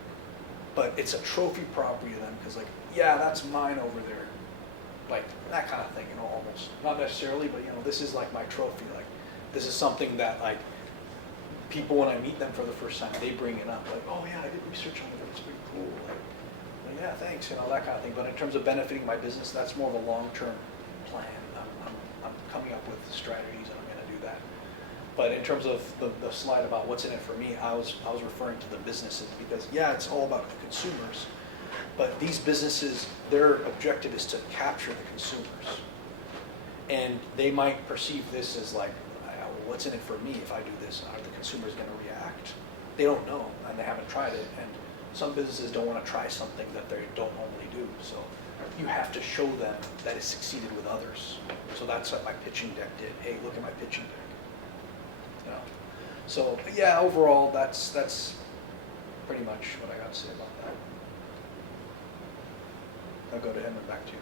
But it's a trophy property to them because like, yeah, that's mine over there. Like that kind of thing, you know, almost. Not necessarily, but you know, this is like my trophy. Like this is something that like people, when I meet them for the first time, they bring it up. Like, oh yeah, I did research on it, it's pretty cool. Like, yeah, thanks, you know, that kind of thing. But in terms of benefiting my business, that's more of a long-term plan. I'm coming up with strategies and I'm gonna do that. But in terms of the slide about what's in it for me, I was referring to the businesses because yeah, it's all about the consumers, but these businesses, their objective is to capture the consumers. And they might perceive this as like, well, what's in it for me if I do this? Are the consumers gonna react? They don't know and they haven't tried it. And some businesses don't wanna try something that they don't normally do. So you have to show them that it succeeded with others. So that's what my pitching deck did. Hey, look at my pitching deck. You know? So yeah, overall, that's pretty much what I got to say about that. I'll go to him and back to you.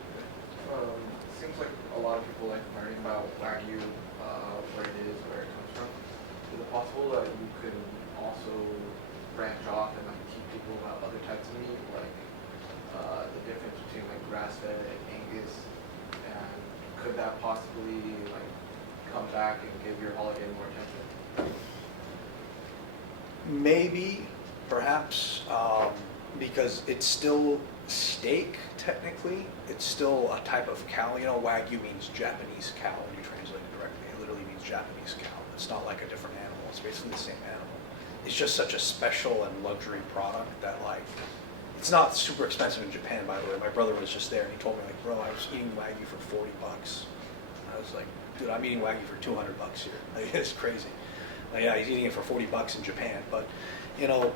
Seems like a lot of people like learning about Wagyu, where it is, where it comes from. Is it possible that you could also branch off and like teach people about other types of meat, like the difference between like grass-fed and Angus, and could that possibly like come back and give your holiday more attention? Maybe, perhaps, because it's still steak, technically. It's still a type of cow. You know, Wagyu means Japanese cow when you translate it directly. It literally means Japanese cow. It's not like a different animal. It's basically the same animal. It's just such a special and luxury product that, like, it's not super expensive in Japan, by the way. My brother was just there and he told me, like, bro, I was eating Wagyu for $40. I was like, dude, I'm eating Wagyu for $200 here. Like, it's crazy. Like, yeah, he's eating it for $40 in Japan. But, you know,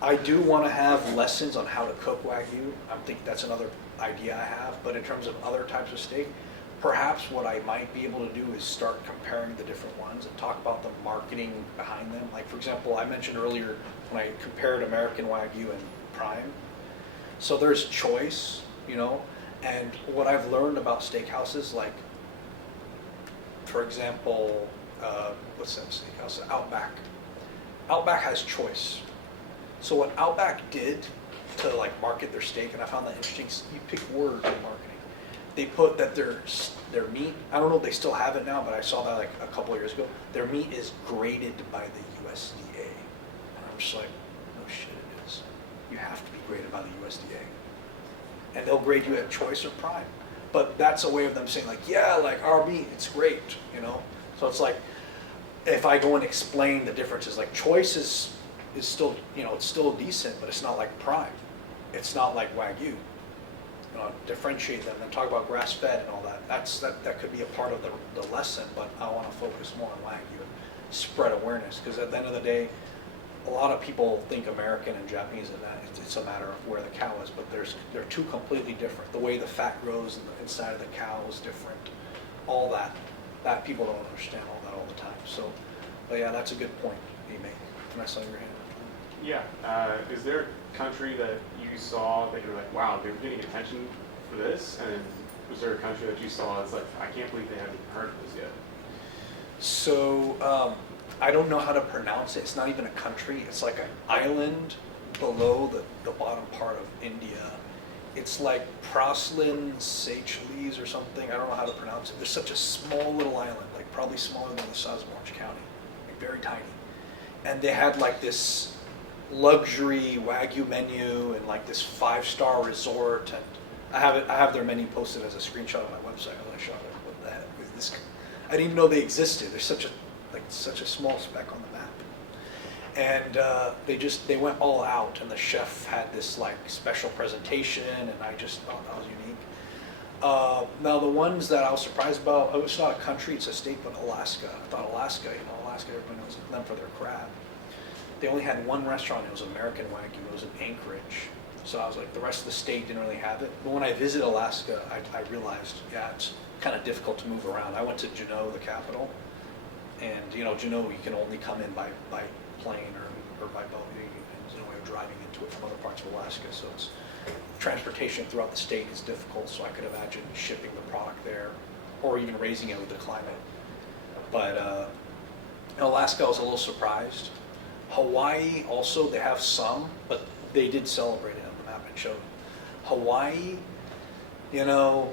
I do want to have lessons on how to cook Wagyu. I think that's another idea I have. But in terms of other types of steak, perhaps what I might be able to do is start comparing the different ones and talk about the marketing behind them. Like, for example, I mentioned earlier when I compared American Wagyu and Prime. So there's choice, you know, and what I've learned about steakhouses, like, for example, what's that steakhouse? Outback. Outback has choice. So what Outback did to like market their steak, and I found that interesting, you pick words in marketing. They put that their meat, I don't know if they still have it now, but I saw that like a couple of years ago, their meat is graded by the USDA. And I'm just like, no shit it is. You have to be graded by the USDA. And they'll grade you at choice or prime. But that's a way of them saying like, yeah, like our meat, it's great, you know? So it's like, if I go and explain the differences, like choice is still, you know, it's still decent, but it's not like prime. It's not like Wagyu. You know, differentiate them and talk about grass-fed and all that. That could be a part of the lesson, but I want to focus more on Wagyu and spread awareness, because at the end of the day, a lot of people think American and Japanese and that it's a matter of where the cow is, but they're two completely different. The way the fat grows in the inside of the cow is different. All that people don't understand all that all the time. So, but yeah, that's a good point you make. Can I saw your hand? Yeah. Is there a country that you saw that you're like, wow, they're getting attention for this? And was there a country that you saw that's like, I can't believe they haven't heard of this yet? So I don't know how to pronounce it. It's not even a country. It's like an island below the bottom part of India. It's like Praslin Seychelles or something. I don't know how to pronounce it. There's such a small little island, like probably smaller than the size of Orange County, like very tiny. And they had like this luxury Wagyu menu and like this 5-star resort. And I have their menu posted as a screenshot on my website. I shot it. What the heck is this? I didn't even know they existed. There's such a small speck on the map. And they went all out, and the chef had this like special presentation, and I just thought that was unique. Now the ones that I was surprised about, it's not a country, it's a state, but Alaska. I thought Alaska, everybody knows them for their crab. They only had one restaurant, it was American Wagyu, it was in Anchorage. So I was like, the rest of the state didn't really have it. But when I visited Alaska, I realized, yeah, it's kind of difficult to move around. I went to Juneau, the capital, and Juneau, you can only come in by plane or by boat. There's no way of driving into it from other parts of Alaska. So it's transportation throughout the state is difficult. So I could imagine shipping the product there, or even raising it with the climate. But Alaska, I was a little surprised. Hawaii also, they have some, but they did celebrate it on the map and showed. Hawaii, you know,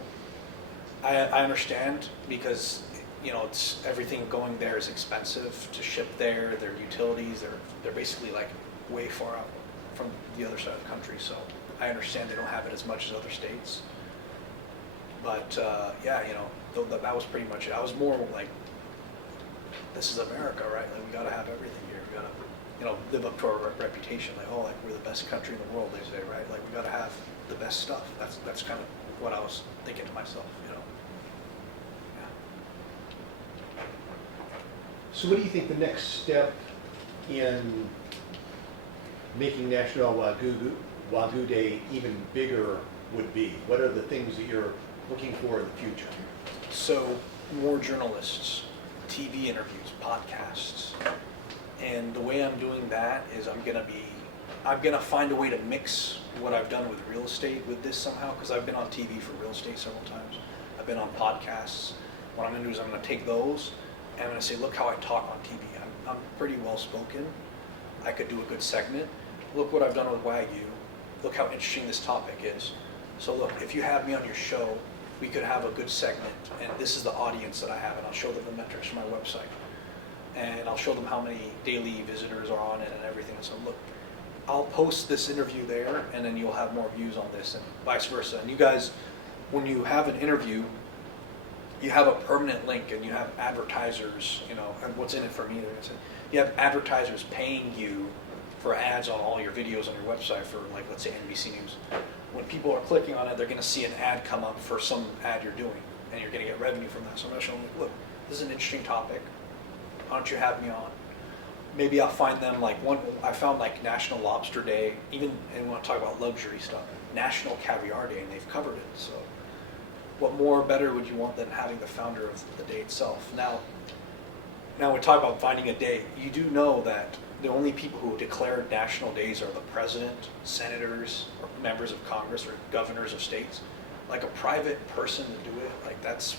I understand because, you know, it's everything going there is expensive to ship there. Their utilities, they're basically like way far out from the other side of the country. So I understand they don't have it as much as other states. But yeah, you know, that was pretty much it. I was more like, this is America, right? Like we got to have everything here. We got to, you know, live up to our reputation. Like, oh, like we're the best country in the world, they say, right? Like we got to have the best stuff. That's kind of what I was thinking to myself, you know. Yeah. So what do you think the next step in making National Wagyu Day even bigger would be? What are the things that you're looking for in the future? So more journalists, TV interviews, podcasts. And the way I'm doing that is I'm gonna find a way to mix what I've done with real estate with this somehow, because I've been on TV for real estate several times. I've been on podcasts. What I'm gonna do is I'm gonna take those and I'm gonna say, look how I talk on TV. I'm pretty well spoken. I could do a good segment. Look what I've done with Wagyu. Look how interesting this topic is. So look, if you have me on your show, we could have a good segment, and this is the audience that I have, and I'll show them the metrics from my website. And I'll show them how many daily visitors are on it and everything. So look, I'll post this interview there, and then you'll have more views on this, and vice versa. And you guys, when you have an interview, you have a permanent link, and you have advertisers, you know, and what's in it for me, you have advertisers paying you for ads on all your videos on your website for, like, let's say NBC News. When people are clicking on it, they're going to see an ad come up for some ad you're doing, and you're going to get revenue from that. So I'm going to show them, look, this is an interesting topic. Why don't you have me on? Maybe I'll find them, like, I found like National Lobster Day, even, and we want to talk about luxury stuff, National Caviar Day, and they've covered it. So what more better would you want than having the founder of the day itself? Now we talk about finding a day. You do know that the only people who declare national days are the president, senators, or members of Congress, or governors of states. Like a private person to do it, like that's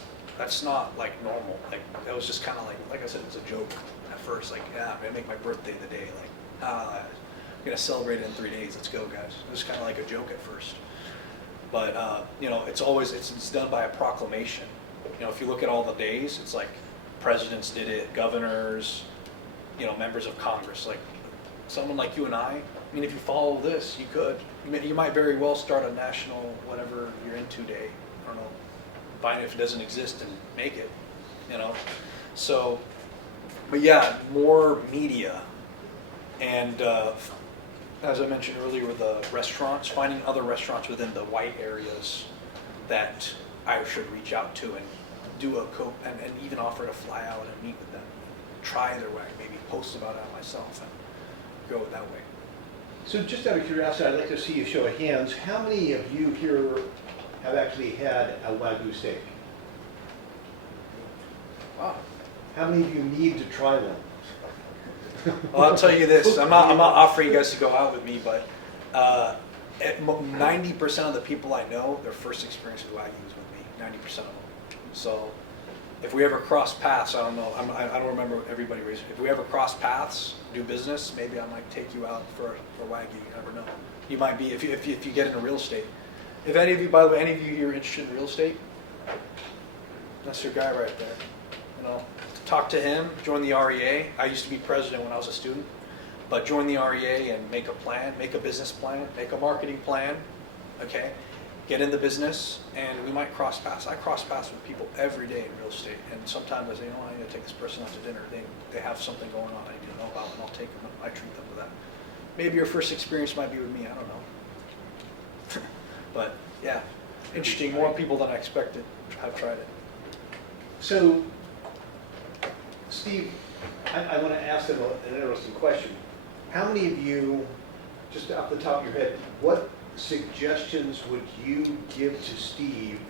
not like normal. Like that was just kind of like I said, it's a joke at first. Like, yeah, I'm gonna make my birthday the day. Like, I'm gonna celebrate it in 3 days. Let's go, guys. It was kind of like a joke at first. But you know, it's done by a proclamation. You know, if you look at all the days, it's like presidents did it, governors, you know, members of Congress. Like someone like you and I mean, if you follow this, you could. You might very well start a national whatever you're into day. I don't know. Find it if it doesn't exist and make it. You know. So, but yeah, more media, and as I mentioned earlier with the restaurants, finding other restaurants within the white areas that I should reach out to and do and even offer to fly out and meet with them, try their way, maybe post about it myself and go that way. So just out of curiosity, I'd like to see a show of hands. How many of you here have actually had a Wagyu steak? Wow. How many of you need to try one? Well, I'll tell you this. I'm not offering you guys to go out with me, but 90% of the people I know, their first experience with Wagyu is with me. 90% of them. So if we ever cross paths, I don't know. I don't remember everybody raising. If we ever cross paths, do business, maybe I might take you out for Wagyu. You never know. You might be if you get into real estate. If any of you, by the way, any of you here are interested in real estate, that's your guy right there. You know, talk to him. Join the REA. I used to be president when I was a student, but join the REA and make a plan, make a business plan, make a marketing plan. Okay. Get in the business, and we might cross paths. I cross paths with people every day in real estate, and sometimes I say, you know, I need to take this person out to dinner. They have something going on I need to know about, and I'll take them. I treat them to that. Maybe your first experience might be with me. I don't know. But yeah, interesting. More people than I expected have tried it. So, Steve, I want to ask them an interesting question. How many of you, just off the top of your head, what suggestions would you give to Steve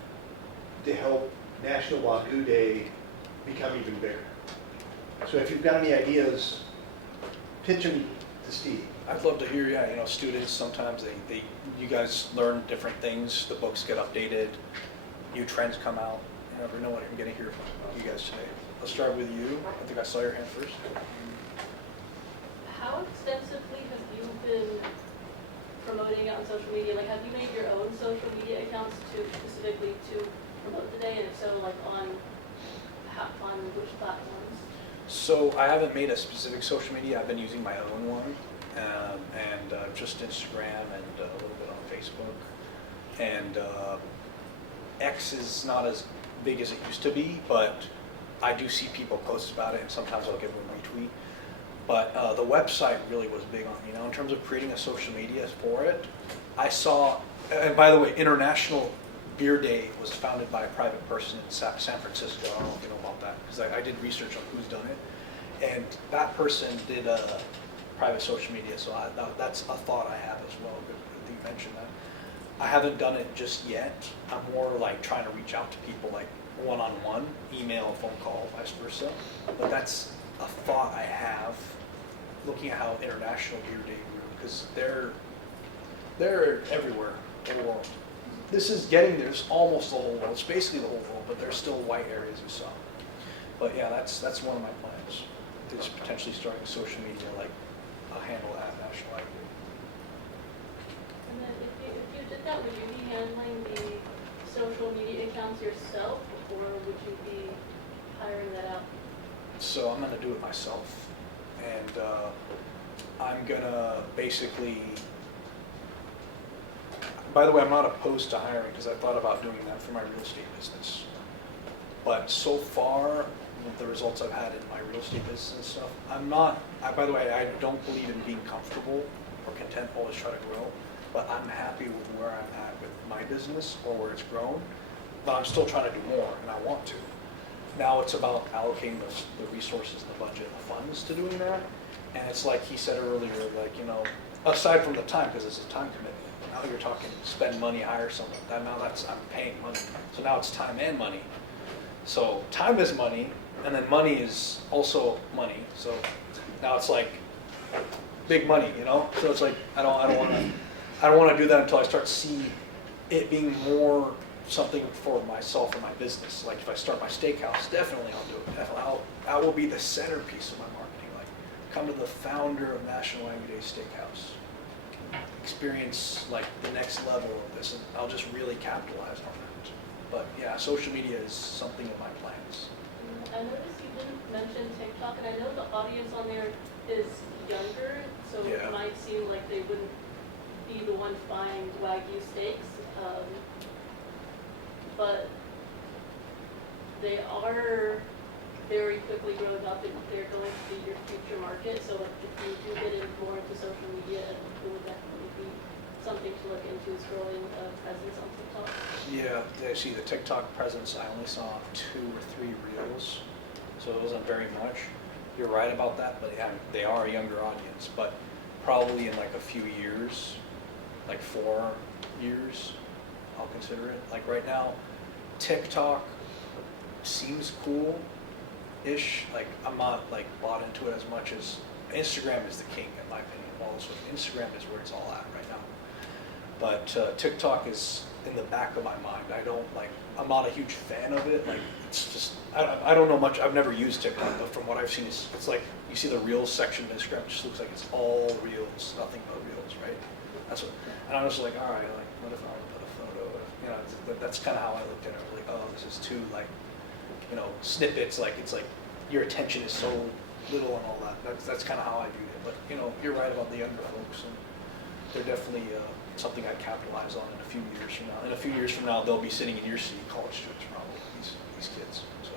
to help National Wagyu Day become even bigger? So if you've got any ideas, pitch them to Steve. I'd love to hear, yeah, you know, students, sometimes you guys learn different things, the books get updated, new trends come out. You never know what I'm going to hear from you guys today. Let's start with you. I think I saw your hand first. How extensively have you been promoting it on social media? Like, have you made your own social media accounts specifically to promote the day? And if so, like on which platforms? So I haven't made a specific social media. I've been using my own one, and just Instagram and a little bit on Facebook. And X is not as big as it used to be, but I do see people post about it, and sometimes I'll give them a retweet. But the website really was big on me. Now, in terms of creating a social media for it, I saw, and by the way, International Beer Day was founded by a private person in San Francisco. I don't know if you know about that, because I did research on who's done it. And that person did a private social media, so that's a thought I have as well. Good that you mentioned that. I haven't done it just yet. I'm more like trying to reach out to people like one-on-one, email, phone call, vice versa. But that's a thought I have looking at how International Beer Day grew, because they're everywhere in the world. This is getting there. It's almost the whole world. It's basically the whole world, but there's still white areas of some. But yeah, that's one of my plans, is potentially starting social media, like a handle at National IQ. And then if you did that, would you be handling the social media accounts yourself, or would you be hiring that out? So I'm going to do it myself, and I'm going to basically, by the way, I'm not opposed to hiring, because I thought about doing that for my real estate business. But so far, with the results I've had in my real estate business and stuff, by the way, I don't believe in being comfortable or content, always try to grow, but I'm happy with where I'm at with my business or where it's grown, but I'm still trying to do more, and I want to. Now it's about allocating the resources, the budget, the funds to doing that, and it's like he said earlier, like, aside from the time, because it's a time commitment, now you're talking spend money, hire someone, now I'm paying money, so now it's time and money. So time is money, and then money is also money. So now it's like big money, So it's like I don't want to do that until I start see it being more something for myself and my business. Like if I start my steakhouse, definitely I'll do it. Definitely, I will be the centerpiece of my marketing. Like come to the founder of National Wagyu Day Steakhouse, experience like the next level of this, and I'll just really capitalize on that. But yeah, social media is something of my plans. I noticed you didn't mention TikTok, and I know the audience on there is younger, so Yeah. it might seem like they wouldn't be the ones buying Wagyu steaks, but they are very quickly growing up, and they're going to be your future market. So if you do get in more into social media, it would definitely be something to look into, is growing a presence on TikTok. Yeah, I see the TikTok presence. I only saw 2 or 3 reels, so it wasn't very much. You're right about that, but yeah, they are a younger audience. But probably in like a few years, like 4 years, I'll consider it. Like right now, TikTok seems cool-ish. Like I'm not like bought into it as much as Instagram is the king in my opinion. Also, Instagram is where it's all at right now. But TikTok is in the back of my mind. I'm not a huge fan of it. Like it's just, I don't know much. I've never used TikTok, but from what I've seen, it's like you see the Reels section of Instagram. It just looks like it's all Reels, nothing but Reels, right? That's what. And I was like, all right, like what if I would put a photo? That's kind of how I looked at it. I was like, oh, this is too like, snippets. Like it's like your attention is so little and all that. That's kind of how I viewed it. But you're right about the younger folks, and they're definitely something I'd capitalize on in a few years from now. In a few years from now, they'll be sitting in your seat, college students probably, these kids. So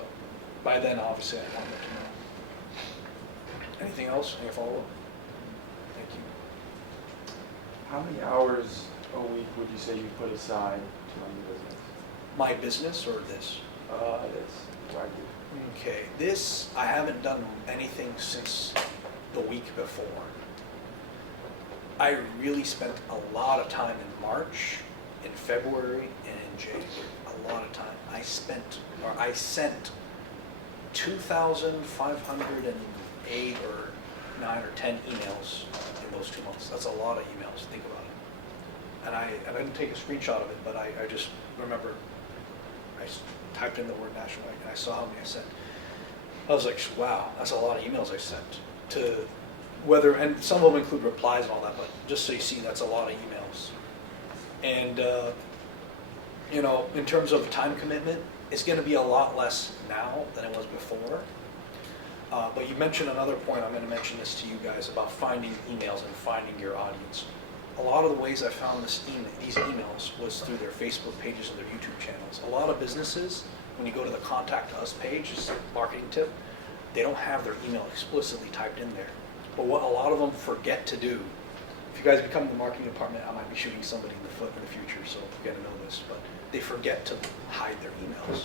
by then, obviously, I want them to know. Anything else? Any follow-up? Thank you. How many hours a week would you say you put aside to run your business? My business or this? This Wagyu. Okay, this, I haven't done anything since the week before. I really spent a lot of time in March, in February, and in January. A lot of time. I sent 2,508 or 9 or 10 emails in those 2 months. That's a lot of emails, think about it. And I didn't take a screenshot of it, but I just remember I typed in the word National Wagyu and I saw how many I sent. I was like, wow, that's a lot of emails I sent to whether, and some of them include replies and all that, but just so you see, that's a lot of emails. And, you know, in terms of time commitment, it's going to be a lot less now than it was before. But you mentioned another point, I'm going to mention this to you guys about finding emails and finding your audience. A lot of the ways I found these emails was through their Facebook pages and their YouTube channels. A lot of businesses, when you go to the Contact Us page, just a marketing tip, they don't have their email explicitly typed in there. But what a lot of them forget to do, if you guys become the marketing department, I might be shooting somebody in the foot in the future, so you gotta know this, but they forget to hide their emails.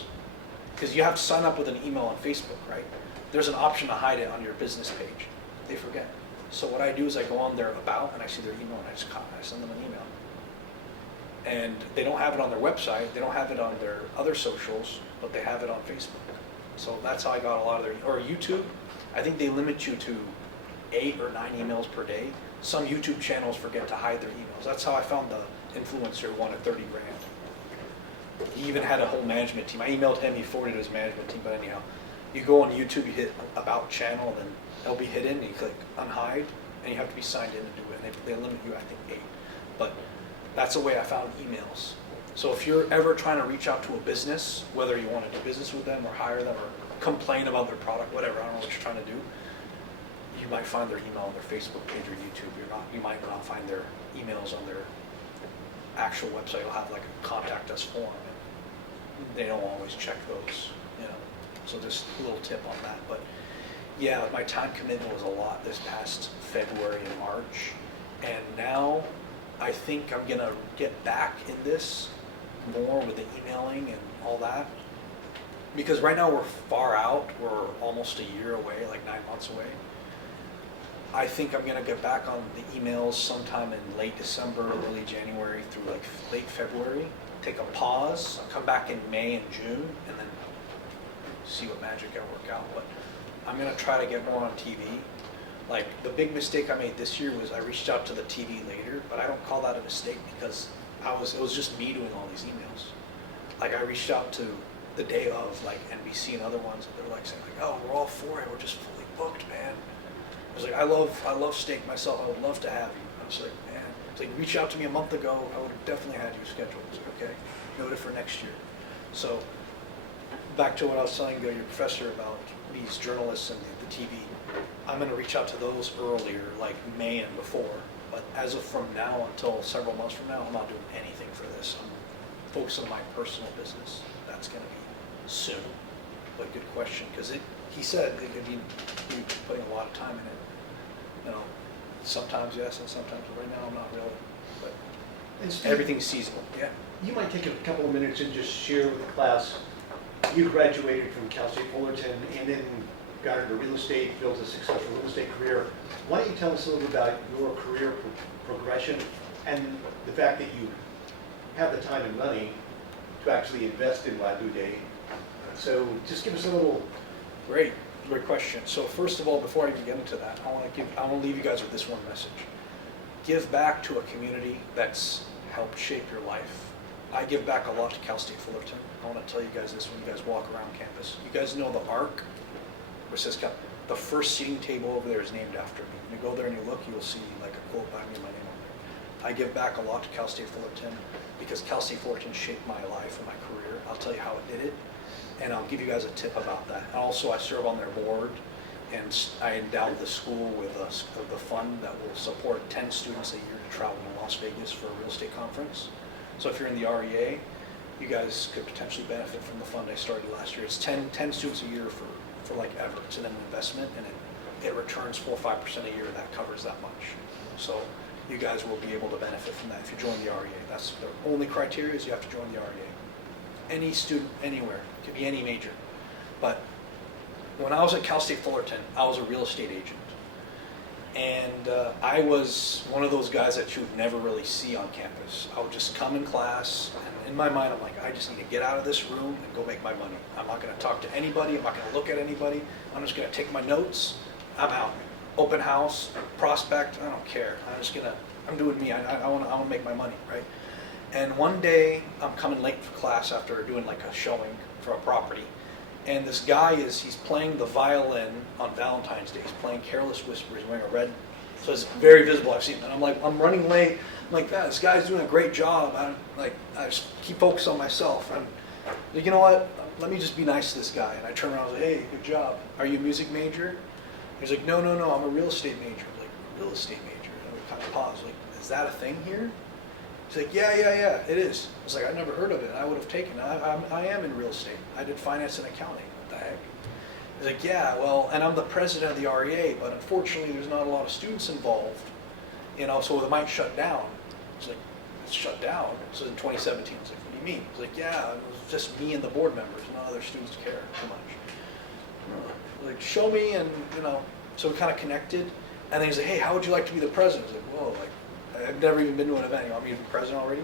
Because you have to sign up with an email on Facebook, right? There's an option to hide it on your business page. They forget. So what I do is I go on their about and I see their email and I send them an email. And they don't have it on their website, they don't have it on their other socials, but they have it on Facebook. So that's how I got a lot of their, or YouTube, I think they limit you to 8 or 9 emails per day. Some YouTube channels forget to hide their emails. That's how I found the influencer who wanted 30 grand. He even had a whole management team. I emailed him, he forwarded his management team, but anyhow. You go on YouTube, you hit about channel, then it'll be hidden, and you click unhide, and you have to be signed in to do it. And they limit you, I think, 8. But that's the way I found emails. So if you're ever trying to reach out to a business, whether you want to do business with them or hire them or complain about their product, whatever, I don't know what you're trying to do, you might find their email on their Facebook page or YouTube. You might not find their emails on their actual website. You'll have like a contact us form, and they don't always check those, you know. So just a little tip on that. But yeah, my time commitment was a lot this past February and March, and now I think I'm gonna get back in this more with the emailing and all that. Because right now we're far out, we're almost a year away, like 9 months away. I think I'm gonna get back on the emails sometime in late December, early January through like late February. Take a pause, I'll come back in May and June, and then see what magic can work out. But I'm gonna try to get more on TV. Like the big mistake I made this year was I reached out to the TV later, but I don't call that a mistake because it was just me doing all these emails. Like I reached out to the day of like NBC and other ones, and they're like saying like, oh, we're all for it, we're just fully booked, man. I was like, I love steak myself, I would love to have you. I was like, man, it's like reach out to me a month ago, I would have definitely had you scheduled. I was like, okay, noted for next year. So back to what I was telling your professor about these journalists and the TV. I'm going to reach out to those earlier, like May and before. But as of from now until several months from now, I'm not doing anything for this. I'm focused on my personal business. That's going to be soon. But good question, because he said it could be putting a lot of time in it. You know, sometimes yes, and sometimes right now I'm not really. But And Steve, everything's seasonal. Yeah. you might take a couple of minutes and just share with the class. You graduated from Cal State Fullerton and then got into real estate, built a successful real estate career. Why don't you tell us a little bit about your career progression and the fact that you have the time and money to actually invest in Wagyu Day. So just give us a little. Great question. So first of all, before I even get into that, I want to leave you guys with this one message. Give back to a community that's helped shape your life. I give back a lot to Cal State Fullerton. I want to tell you guys this when you guys walk around campus. You guys know the ARC, where it says the first seating table over there is named after me. When you go there and you look, you will see like a quote by me and my name on there. I give back a lot to Cal State Fullerton because Cal State Fullerton shaped my life and my career. I'll tell you how it did it, and I'll give you guys a tip about that. And also, I serve on their board, and I endowed the school with the fund that will support 10 students a year to travel to Las Vegas for a real estate conference. So if you're in the REA, you guys could potentially benefit from the fund I started last year. It's 10 students a year for like ever. It's an investment, and it returns 4 or 5% a year. That covers that much. So you guys will be able to benefit from that if you join the REA. That's the only criteria is you have to join the REA. Any student, anywhere, it could be any major. But when I was at Cal State Fullerton, I was a real estate agent. And I was one of those guys that you'd never really see on campus. I would just come in class, and in my mind, I'm like, I just need to get out of this room and go make my money. I'm not going to talk to anybody. I'm not going to look at anybody. I'm just going to take my notes. I'm out. Open house, prospect, I don't care. I'm doing me. I want to make my money, right? And one day, I'm coming late for class after doing like a showing for a property, And this guy he's playing the violin on Valentine's Day. He's playing Careless Whisper. He's wearing a red, so it's very visible. I've seen it. And I'm running late. I'm like, this guy's doing a great job. I just keep focused on myself. I'm like, you know what? Let me just be nice to this guy. And I turn around and say, hey, good job. Are you a music major? He's like, no, I'm a real estate major. I'm like, real estate major? And we kind of pause. Like, is that a thing here? He's like, yeah, it is. I was like, I've never heard of it. I would have taken it. I am in real estate. I did finance and accounting. What the heck? He's like, yeah, well, and I'm the president of the REA, but unfortunately there's not a lot of students involved, so it might shut down. It's like, it's shut down. So in 2017, I was like, what do you mean? He's like, yeah, it was just me and the board members. None other students care too much. Like, show me, and so we kind of connected. And then he's like, hey, how would you like to be the president? I was like, whoa, I've never even been to an event. You want me to be president already?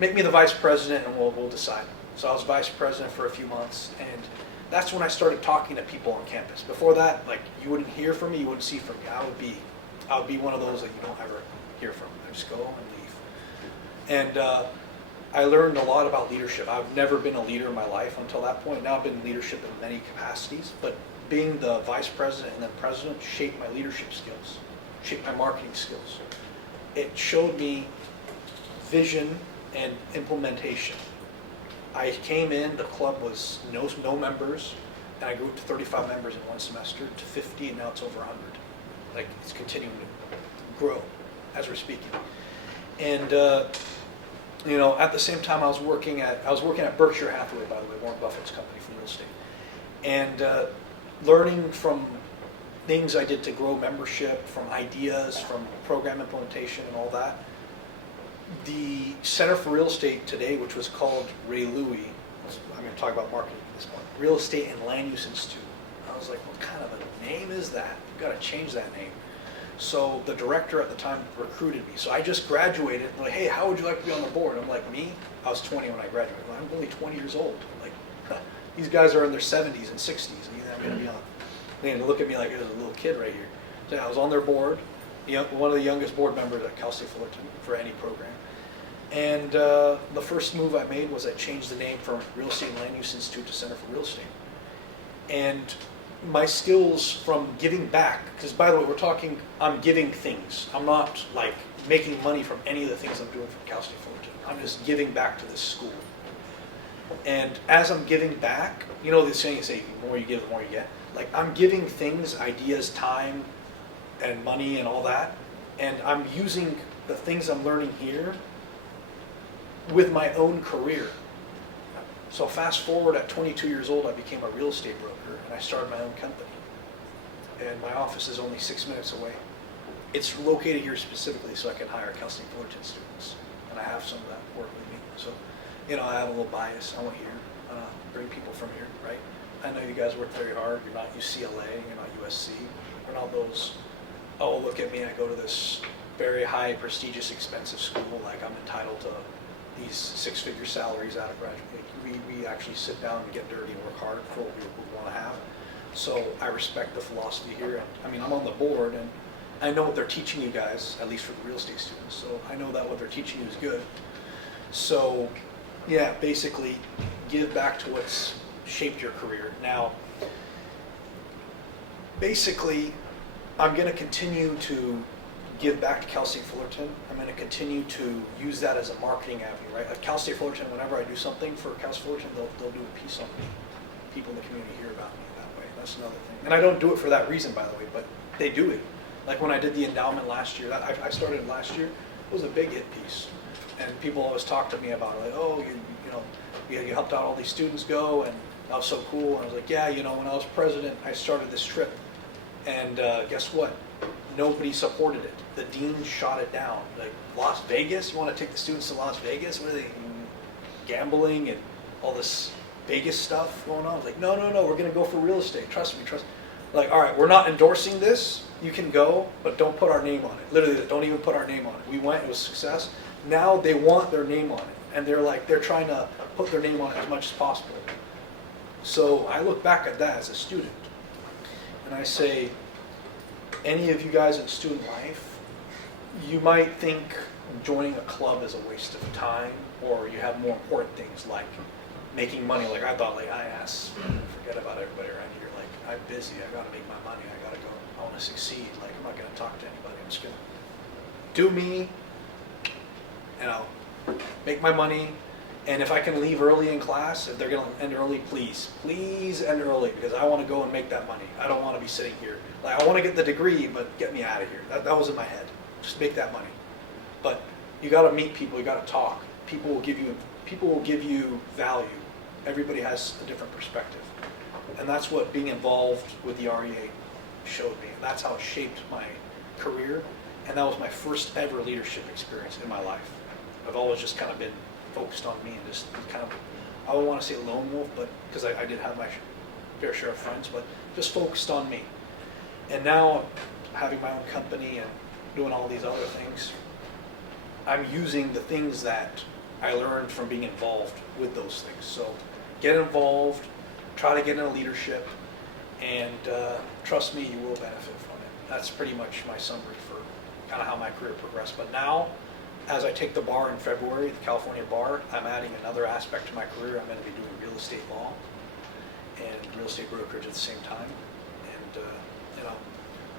Make me the vice president and we'll decide. So I was vice president for a few months, and that's when I started talking to people on campus. Before that, you wouldn't hear from me, you wouldn't see from me. I would be one of those that you don't ever hear from. I just go and leave. And I learned a lot about leadership. I've never been a leader in my life until that point. Now I've been in leadership in many capacities, but being the vice president and then president shaped my leadership skills, shaped my marketing skills. It showed me vision and implementation. I came in, the club was no members, and I grew to 35 members in one semester to 50, and now it's over 100. It's continuing to grow as we're speaking. And at the same time, I was working at Berkshire Hathaway, by the way, Warren Buffett's company for real estate, and learning from things I did to grow membership, from ideas, from program implementation and all that. The Center for Real Estate today, which was called Ray Louie, I'm going to talk about marketing at this point, Real Estate and Land Use Institute. I was like, what kind of a name is that? You've got to change that name. So the director at the time recruited me. So I just graduated, like, hey, how would you like to be on the board? I'm like, me? I was 20 when I graduated. Well, I'm only 20 years old. I'm like, these guys are in their 70s and 60s, and you think I'm going to be on? They look at me like there's a little kid right here. So I was on their board, one of the youngest board members at Cal State Fullerton for any program. And the first move I made was I changed the name from Real Estate and Land Use Institute to Center for Real Estate. And my skills from giving back, because by the way, I'm giving things. I'm not making money from any of the things I'm doing from Cal State Fullerton. I'm just giving back to this school. And as I'm giving back, the saying, the more you give, the more you get. I'm giving things, ideas, time, and money and all that, and I'm using the things I'm learning here with my own career. So fast forward, at 22 years old, I became a real estate broker, and I started my own company. And my office is only 6 minutes away. It's located here specifically so I can hire Cal State Fullerton students, and I have some of that work with me. So, I have a little bias. I want here, bring people from here, right? I know you guys work very hard. You're not UCLA, you're not USC. You're not those, oh, look at me, I go to this very high, prestigious, expensive school, I'm entitled to these six-figure salaries out of graduate. We actually sit down and get dirty and work hard for what we want to have. So I respect the philosophy here. And, I'm on the board, and I know what they're teaching you guys, at least for the real estate students. So I know that what they're teaching you is good. So, yeah, basically, give back to what's shaped your career. Now, basically, I'm going to continue to give back to Cal State Fullerton. I'm going to continue to use that as a marketing avenue, right? At Cal State Fullerton, whenever I do something for Cal State Fullerton, they'll do a piece on me. People in the community hear about me that way. That's another thing. And I don't do it for that reason, by the way, but they do it. When I did the endowment last year, I started last year, it was a big hit piece. And people always talk to me about it, oh, you helped out all these students go, and that was so cool. And I was like, yeah, when I was president, I started this trip. And guess what? Nobody supported it. The dean shot it down. Las Vegas? You want to take the students to Las Vegas? What are they, gambling and all this Vegas stuff going on? I was like, no, we're going to go for real estate. Trust me. All right, we're not endorsing this. You can go, but don't put our name on it. Literally, don't even put our name on it. We went, it was a success. Now they want their name on it. And they're trying to put their name on it as much as possible. So I look back at that as a student. And I say, any of you guys in student life, you might think joining a club is a waste of time, or you have more important things like making money. Like I thought, like forget about everybody around here. Like I'm busy. I gotta make my money. I gotta go. I want to succeed. Like I'm not gonna talk to anybody. I'm just gonna do me. And I'll make my money. And if I can leave early in class, if they're gonna end early, please end early because I want to go and make that money. I don't want to be sitting here. Like I want to get the degree, but get me out of here. That was in my head. Just make that money. But you got to meet people. You got to talk. People will give you value. Everybody has a different perspective, and that's what being involved with the REA showed me. And that's how it shaped my career, and that was my first ever leadership experience in my life. I've always just kind of been focused on me and just kind of, I don't want to say lone wolf, but because I did have my fair share of friends, but just focused on me. And now having my own company and doing all these other things, I'm using the things that I learned from being involved with those things. So get involved, try to get into leadership, and trust me, you will benefit from it. That's pretty much my summary for kind of how my career progressed. But now, as I take the bar in February, the California bar, I'm adding another aspect to my career. I'm going to be doing real estate law and real estate brokerage at the same time. And,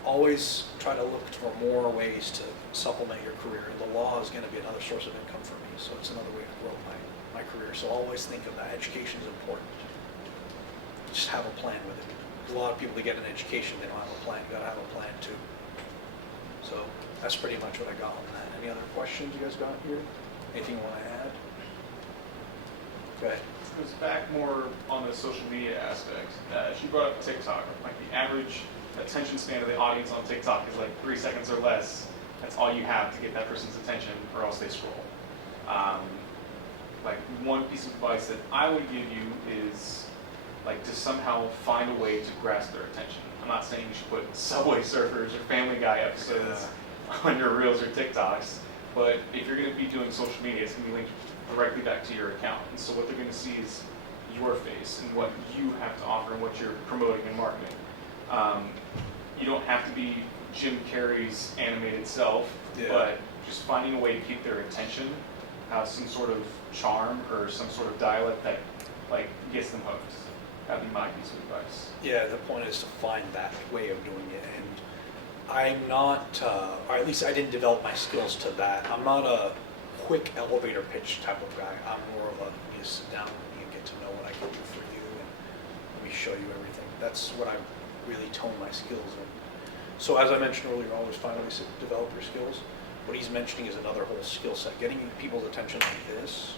always try to look for more ways to supplement your career. And the law is going to be another source of income for me. So it's another way to grow my career. So always think of that. Education is important. Just have a plan with it. Because a lot of people that get an education, they don't have a plan. You got to have a plan too. So that's pretty much what I got on that. Any other questions you guys got here? Anything you want to add? Go ahead. This goes back more on the social media aspect. She brought up TikTok. Like the average attention span of the audience on TikTok is like 3 seconds or less. That's all you have to get that person's attention, or else they scroll. Like one piece of advice that I would give you is like to somehow find a way to grasp their attention. I'm not saying you should put Subway Surfers or Family Guy episodes on your Reels or TikToks, but if you're going to be doing social media, it's going to be linked directly back to your account. And so what they're going to see is your face and what you have to offer and what you're promoting and marketing. You don't have to be Jim Carrey's animated self, but just finding a way to keep their attention, have some sort of charm or some sort of dialect that like gets them hooked. That'd be my piece of advice. Yeah, the point is to find that way of doing it. And I'm not, or at least I didn't develop my skills to that. I'm not a quick elevator pitch type of guy. I'm more of a, you sit down with me and get to know what I can do for you and let me show you everything. That's what I really tone my skills in. So as I mentioned earlier, always find ways to develop your skills. What he's mentioning is another whole skill set. Getting people's attention like this,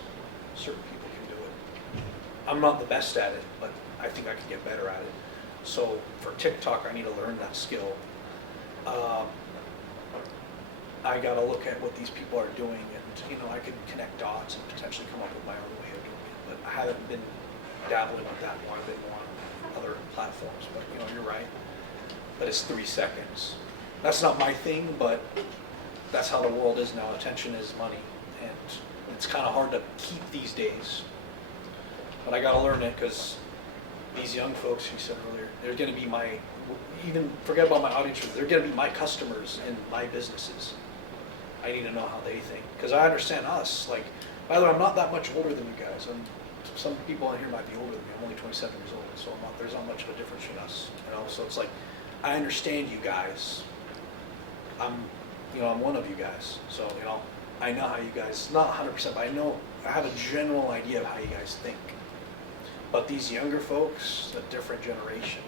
certain people can do it. I'm not the best at it, but I think I can get better at it. So for TikTok, I need to learn that skill. I got to look at what these people are doing, and I can connect dots and potentially come up with my own way of doing it. But I haven't been dabbling with that more. I've been more on other platforms. But you're right. But it's 3 seconds. That's not my thing, but that's how the world is now. Attention is money, and it's kind of hard to keep these days. But I got to learn it because these young folks, you said earlier, they're going to be even forget about my audience, they're going to be my customers in my businesses. I need to know how they think. Because I understand us. Like, by the way, I'm not that much older than you guys. Some people in here might be older than me. I'm only 27 years old, so there's not much of a difference in us. So it's like, I understand you guys. I'm one of you guys. So, I know how you guys, not 100%, but I have a general idea of how you guys think. But these younger folks, a different generation,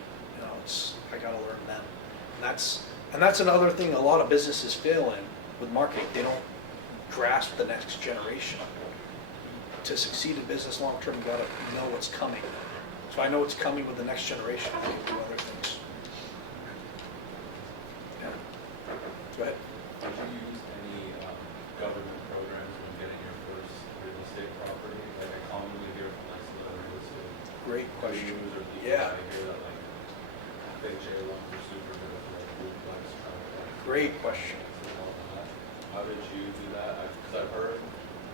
I gotta learn them. And that's another thing a lot of businesses fail in with marketing. They don't grasp the next generation. To succeed in business long term, you gotta know what's coming. So I know what's coming with the next generation. I can do other things. Yeah. Go ahead. Did you use any government programs when getting your first real estate property? Like I commonly hear from some of the real estate Great question. gurus or people Yeah. I hear that FHA loans are super good for duplex, triplex. Great question. and all that. How did you do that? Because I've heard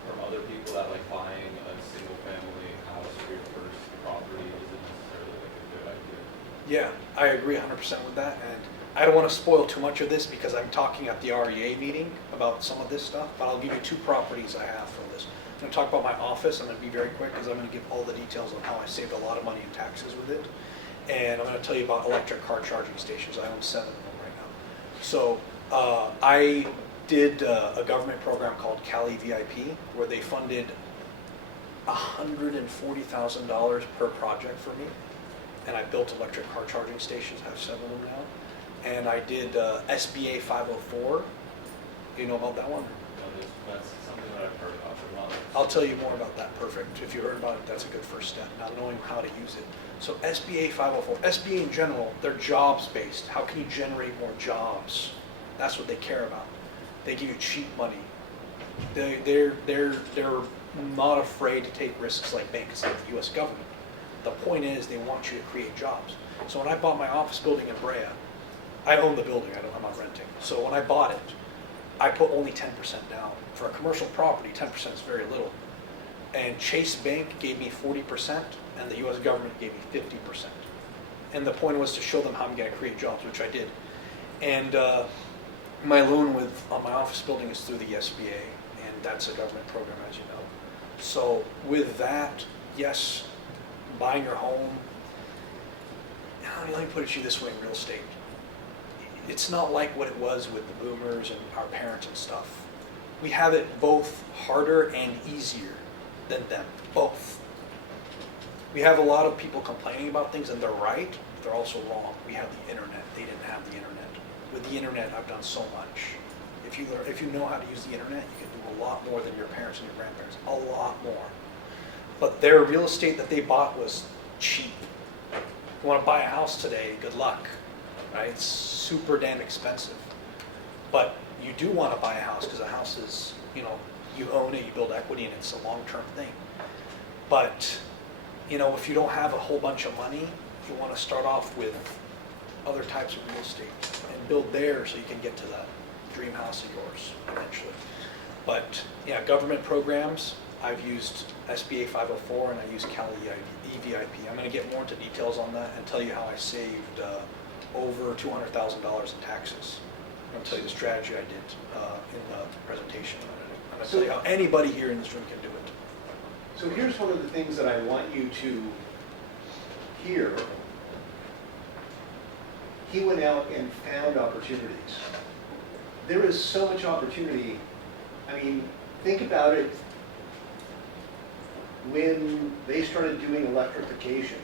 from other people that buying a single family house for your first property isn't necessarily a good idea. Yeah, I agree 100% with that. And I don't want to spoil too much of this because I'm talking at the REA meeting about some of this stuff, but I'll give you 2 properties I have from this. I'm gonna talk about my office. I'm gonna be very quick because I'm gonna give all the details on how I saved a lot of money in taxes with it. And I'm gonna tell you about electric car charging stations. I own 7 of them right now. So I did a government program called Cali VIP where they funded $140,000 per project for me. And I built electric car charging stations, I have 7 of them now. And I did SBA 504. Do you know about that one? That's something that I've heard about from others. I'll tell you more about that. Perfect. If you heard about it, that's a good first step. Now knowing how to use it. So SBA 504, SBA in general, they're jobs based. How can you generate more jobs? That's what they care about. They give you cheap money. They're not afraid to take risks like banks, like the U.S. government. The point is they want you to create jobs. So when I bought my office building in Brea, I own the building. I'm not renting. So when I bought it, I put only 10% down. For a commercial property, 10% is very little. And Chase Bank gave me 40%, and the U.S. government gave me 50%. And the point was to show them how I'm going to create jobs, which I did. And my loan on my office building is through the SBA, and that's a government program, as you know. So with that, yes, buying your home, let me put it to you this way in real estate. It's not like what it was with the boomers and our parents and stuff. We have it both harder and easier than them, both. We have a lot of people complaining about things, and they're right, but they're also wrong. We have the internet. They didn't have the internet. With the internet, I've done so much. If you know how to use the internet, you can do a lot more than your parents and your grandparents, a lot more. But their real estate that they bought was cheap. You want to buy a house today, good luck, right? It's super damn expensive. But you do want to buy a house because a house is, you own it, you build equity, and it's a long-term thing. But, if you don't have a whole bunch of money, you want to start off with other types of real estate and build there so you can get to that dream house of yours eventually. But yeah, government programs, I've used SBA 504 and I use Cali EVIP. I'm going to get more into details on that and tell you how I saved over $200,000 in taxes. I'm going to tell you the strategy I did in the presentation. I'm going to tell you how anybody here in this room can do it. So here's one of the things that I want you to hear. He went out and found opportunities. There is so much opportunity. I mean, think about it. When they started doing electrification,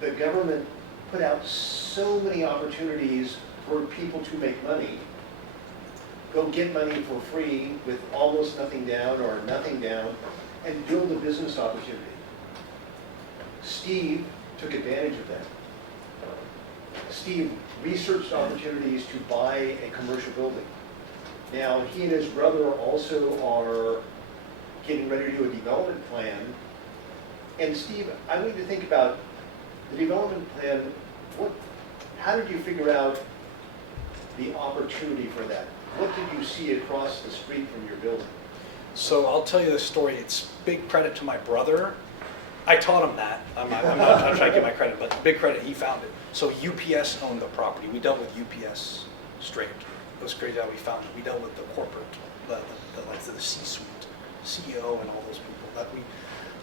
the government put out so many opportunities for people to make money, go get money for free with almost nothing down or nothing down, and build a business opportunity. Steve took advantage of that. Steve researched opportunities to buy a commercial building. Now, he and his brother also are getting ready to do a development plan. And Steve, I want you to think about the development plan. How did you figure out the opportunity for that? What did you see across the street from your building? So I'll tell you the story. It's big credit to my brother. I taught him that. I'm not trying to give my credit, but big credit, he found it. So UPS owned the property. We dealt with UPS straight. It was crazy how we found it. We dealt with the corporate, the C-suite, CEO and all those people. That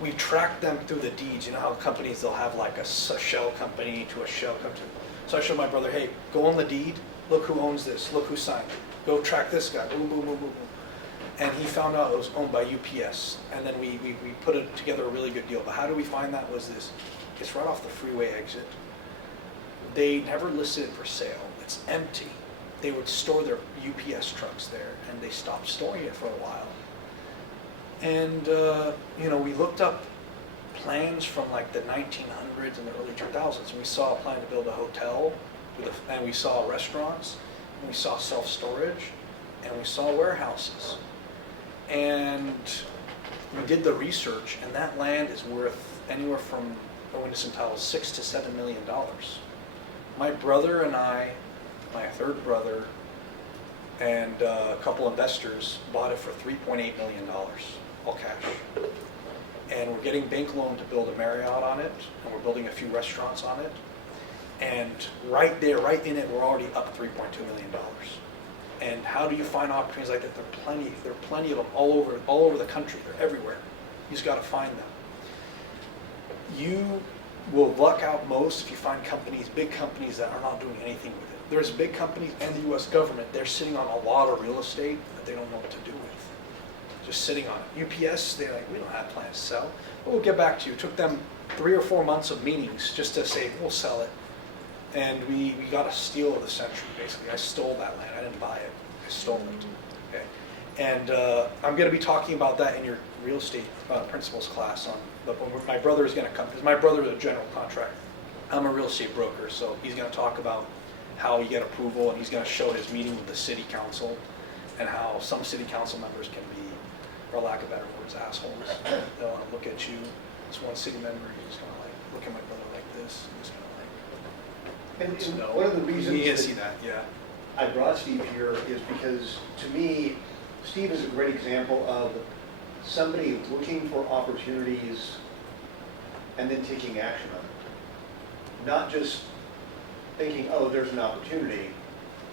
we tracked them through the deeds. You know how companies, they'll have like a shell company to a shell company. So I showed my brother, hey, go on the deed. Look who owns this. Look who signed it. Go track this guy. Boom, boom, boom, boom, boom. And he found out it was owned by UPS. And then we put it together a really good deal. But how do we find that was this? It's right off the freeway exit. They never listed it for sale. It's empty. They would store their UPS trucks there, and they stopped storing it for a while. And, we looked up plans from like the 1900s and the early 2000s, and we saw a plan to build a hotel, and we saw restaurants, and we saw self-storage, and we saw warehouses. And we did the research, and that land is worth anywhere from, Owen entitled, $6 to $7 million. My brother and I, my third brother, and a couple investors bought it for $3.8 million, all cash. And we're getting bank loan to build a Marriott on it, and we're building a few restaurants on it. And right there, right in it, we're already up $3.2 million. And how do you find opportunities like that? There are plenty of them all over the country. They're everywhere. You just got to find them. You will luck out most if you find companies, big companies that are not doing anything with it. There's big companies and the U.S. government, they're sitting on a lot of real estate that they don't know what to do with. Just sitting on it. UPS, they're like, we don't have plans to sell. But we'll get back to you. It took them 3 or 4 months of meetings just to say, we'll sell it. And we got a steal of the century, basically. I stole that land. I didn't buy it. I stole it. Okay. And I'm going to be talking about that in your real estate principles class on when my brother is going to come, because my brother is a general contractor. I'm a real estate broker, so he's going to talk about how you get approval, and he's going to show his meeting with the city council and how some city council members can be, for lack of better words, assholes. They'll look at you. This one city member, he's going to like look at my brother like this. He's going to like. And one of the reasons you see that, yeah. I brought Steve here is because, to me, Steve is a great example of somebody looking for opportunities and then taking action on it. Not just thinking, oh, there's an opportunity,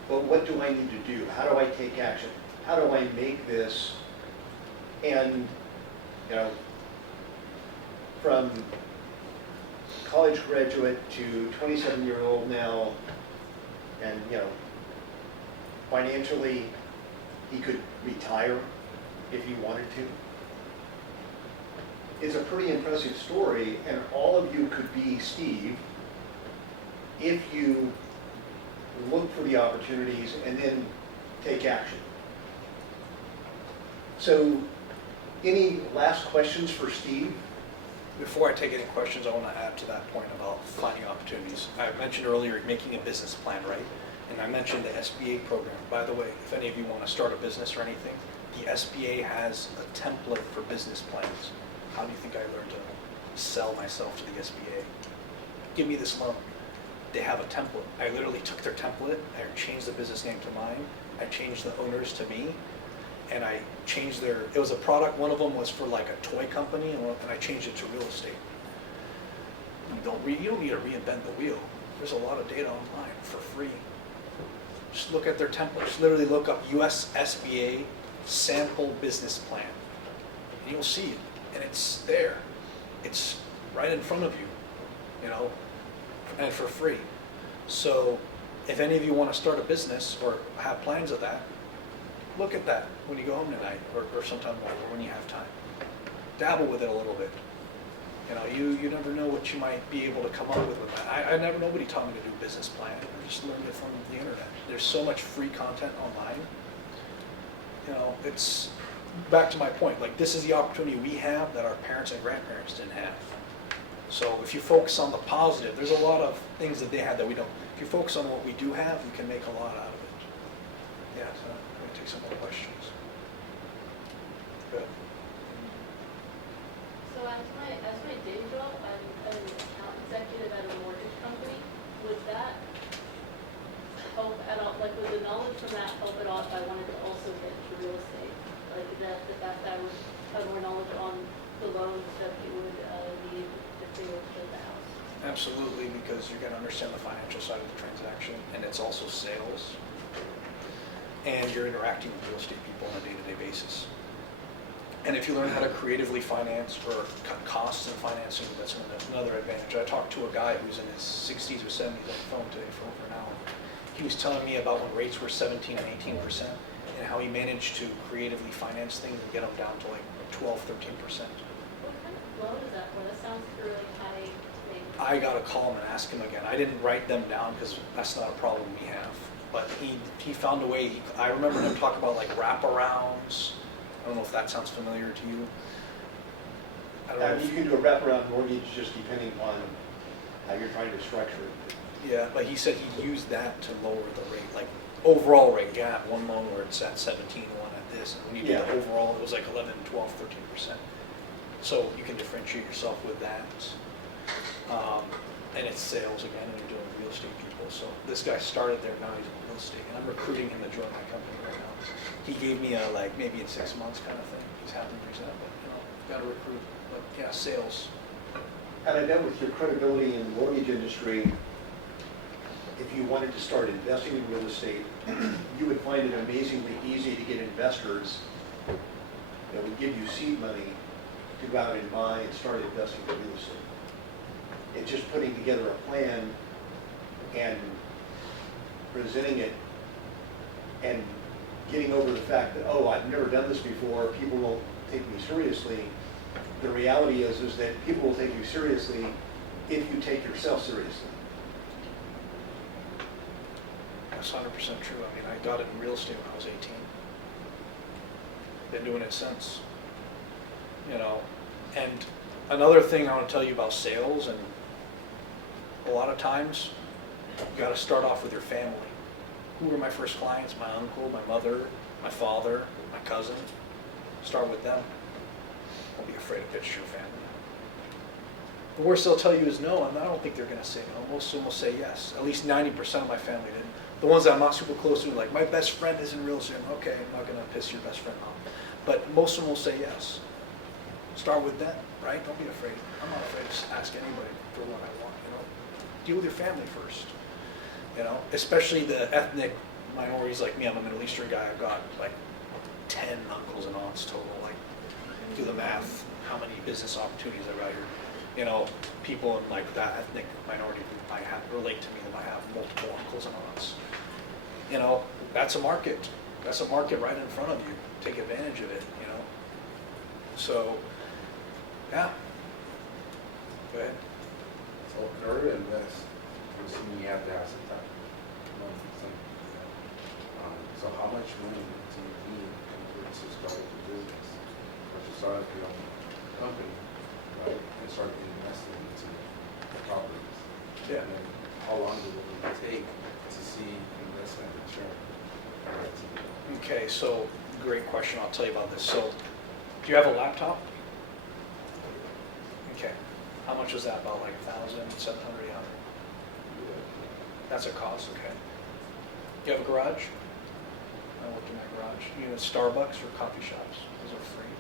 but what do I need to do? How do I take action? How do I make this? And, you know, from college graduate to 27-year-old now, and, you know, financially, he could retire if he wanted to. It's a pretty impressive story, and all of you could be Steve if you look for the opportunities and then take action. So, any last questions for Steve? Before I take any questions, I want to add to that point about finding opportunities. I mentioned earlier making a business plan, right? And I mentioned the SBA program. By the way, if any of you want to start a business or anything, the SBA has a template for business plans. How do you think I learned to sell myself to the SBA? Give me this loan. They have a template. I literally took their template, I changed the business name to mine, I changed the owners to me, and I changed it was a product, one of them was for like a toy company, and I changed it to real estate. You don't need to reinvent the wheel. There's a lot of data online for free. Just look at their template. Just literally look up US SBA sample business plan. And you'll see it. And it's there. It's right in front of you, you know, and for free. So if any of you want to start a business or have plans of that, look at that when you go home tonight or sometime when you have time. Dabble with it a little bit. You know, you never know what you might be able to come up with that. Nobody taught me to do business plan. I just learned it from the internet. There's so much free content online. You know, it's back to my point. Like, this is the opportunity we have that our parents and grandparents didn't have. So if you focus on the positive, there's a lot of things that they had that we don't. If you focus on what we do have, you can make a lot out of it. Yeah, so I'm going to take some more questions. Good. So as my day job, I'm an account executive at a mortgage company. Would that help at all? Like, would the knowledge from that help at all if I wanted to also get into real estate? Like, the fact that I would have more knowledge on the loans that you would need if they were to build the house? Absolutely, because you're going to understand the financial side of the transaction, and it's also sales. And you're interacting with real estate people on a day-to-day basis. And if you learn how to creatively finance or cut costs in financing, that's another advantage. I talked to a guy who's in his 60s or 70s on the phone today for over an hour. He was telling me about when rates were 17 and 18% and how he managed to creatively finance things and get them down to like 12, 13%. What kind of loan is that for? That sounds really high to me. I got to call him and ask him again. I didn't write them down because that's not a problem we have. But he found a way. I remember him talk about like wraparounds. I don't know if that sounds familiar to you. I don't know if, You can do a wraparound mortgage just depending on how you're trying to structure it. yeah, but he said he used that to lower the rate, like overall rate. You have one loan where it's at 17, one at this, and when you did the overall, it was like 11, 12, 13%. So you can differentiate yourself with that. And it's sales again, and you're doing real estate people. So this guy started there, now he's in real estate, and I'm recruiting him to join my company right now. He gave me a like maybe in 6 months kind of thing. He's happy to present, but you know, got to recruit. But yeah, sales. And I know with your credibility in the mortgage industry, if you wanted to start investing in real estate, you would find it amazingly easy to get investors that would give you seed money to go out and buy and start investing in real estate. It's just putting together a plan and presenting it and getting over the fact that, oh, I've never done this before, people won't take me seriously. The reality is that people will take you seriously if you take yourself seriously. That's 100% true. I mean, I got into real estate when I was 18. Been doing it since. You know, and another thing I want to tell you about sales, and a lot of times, you got to start off with your family. Who were my first clients? My uncle, my mother, my father, my cousin. Start with them. Don't be afraid to pitch to your family. The worst they'll tell you is no, and I don't think they're going to say no. Most of them will say yes. At least 90% of my family did. The ones that I'm not super close to, like my best friend is in real estate. Okay, I'm not going to piss your best friend off. But most of them will say yes. Start with them, right? Don't be afraid. I'm not afraid to ask anybody for what I want, you know. Deal with your family first, you know, especially the ethnic minorities like me. I'm a Middle Eastern guy. I've got like 10 uncles and aunts total. Like, do the math, how many business opportunities I've got here. You know, people in like that ethnic minority group might have, relate to me that might have multiple uncles and aunts. You know, that's a market. That's a market right in front of you. Take advantage of it, you know. So, yeah. Go ahead. So in order to invest, I'm assuming you have to have some type of money, so how much money do you need in order to start a business, or to start your own company, right, and start investing into properties? Yeah. And then how long will it take to see investment return? Okay, so great question. I'll tell you about this. So, do you have a laptop? Okay. How much is that? About like 1,000, 700, 800? That's a cost, okay. You have a garage? I work in my garage. You know, Starbucks or coffee shops. Those are free.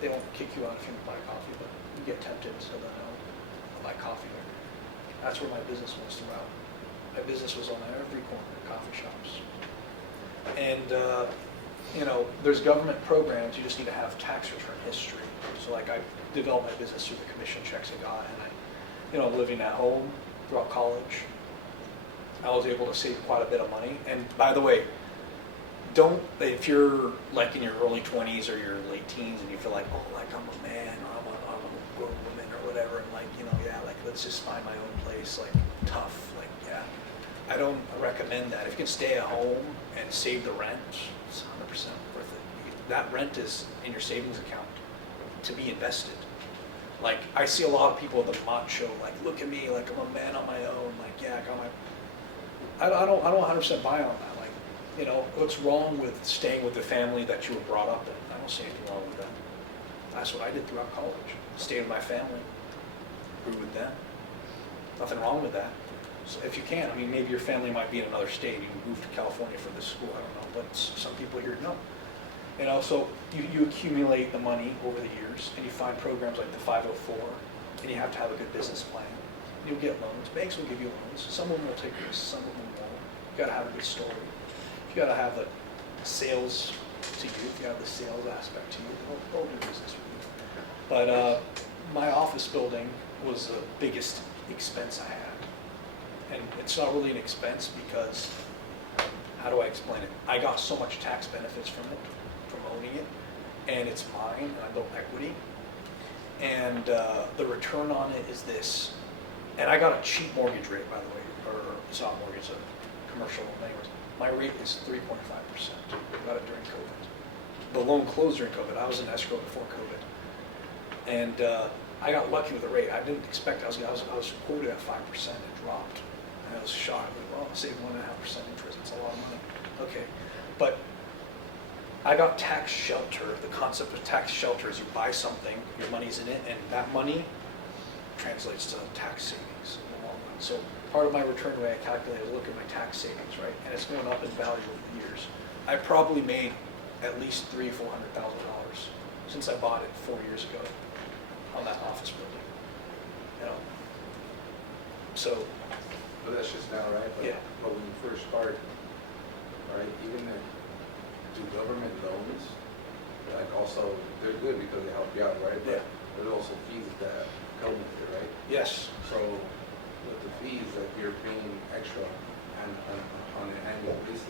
They won't kick you out if you buy coffee, but you get tempted, so then I'll buy coffee there. That's where my business was throughout. My business was on every corner, coffee shops. And, you know, there's government programs, you just need to have tax return history. So like I developed my business through the commission checks I got, and I, you know, living at home throughout college, I was able to save quite a bit of money. And by the way, don't, if you're like in your early 20s or your late teens and you feel like, oh, like I'm a man or I'm a grown woman or whatever, and like, you know, yeah, like let's just find my own place, like tough, like, yeah. I don't recommend that. If you can stay at home and save the rent, it's 100% worth it. That rent is in your savings account to be invested. Like, I see a lot of people with the macho, like, look at me, like I'm a man on my own, like, yeah, I got my, I don't 100% buy on that. Like, you know, what's wrong with staying with the family that you were brought up in? I don't see anything wrong with that. That's what I did throughout college. Stayed with my family, grew with them. Nothing wrong with that. So if you can, I mean, maybe your family might be in another state, you move to California for this school, I don't know, but some people here don't. You know, so you accumulate the money over the years, and you find programs like the 504, and you have to have a good business plan. You'll get loans. Banks will give you loans. Some of them will take risks, some of them won't. You got to have a good story. You got to have the sales to you. If you have the sales aspect to you, they'll do business with you. But my office building was the biggest expense I had. And it's not really an expense because, how do I explain it? I got so much tax benefits from it, from owning it, and it's mine, and I built equity. And the return on it is this. And I got a cheap mortgage rate, by the way, or it's not mortgage, it's a commercial loan. Anyways, my rate is 3.5%. I got it during COVID. The loan closed during COVID. I was in escrow before COVID. And I got lucky with the rate. I didn't expect it. I was quoted at 5%. It dropped. And I was shocked. Well, I saved 1.5% interest. That's a lot of money. Okay. But I got tax shelter. The concept of tax shelter is you buy something, your money's in it, and that money translates to tax savings in the long run. So part of my return way I calculated, look at my tax savings, right? And it's going up in value over the years. I probably made at least $300,000 or $400,000 since I bought it 4 years ago on that office building. You know, so but that's just now, right? But, Yeah. But when you first start, right, even if do government loans, like also, they're good because they help you out, right? But Yeah. there's also fees that come with it, right? Yes. So with the fees that you're paying extra on an annual basis.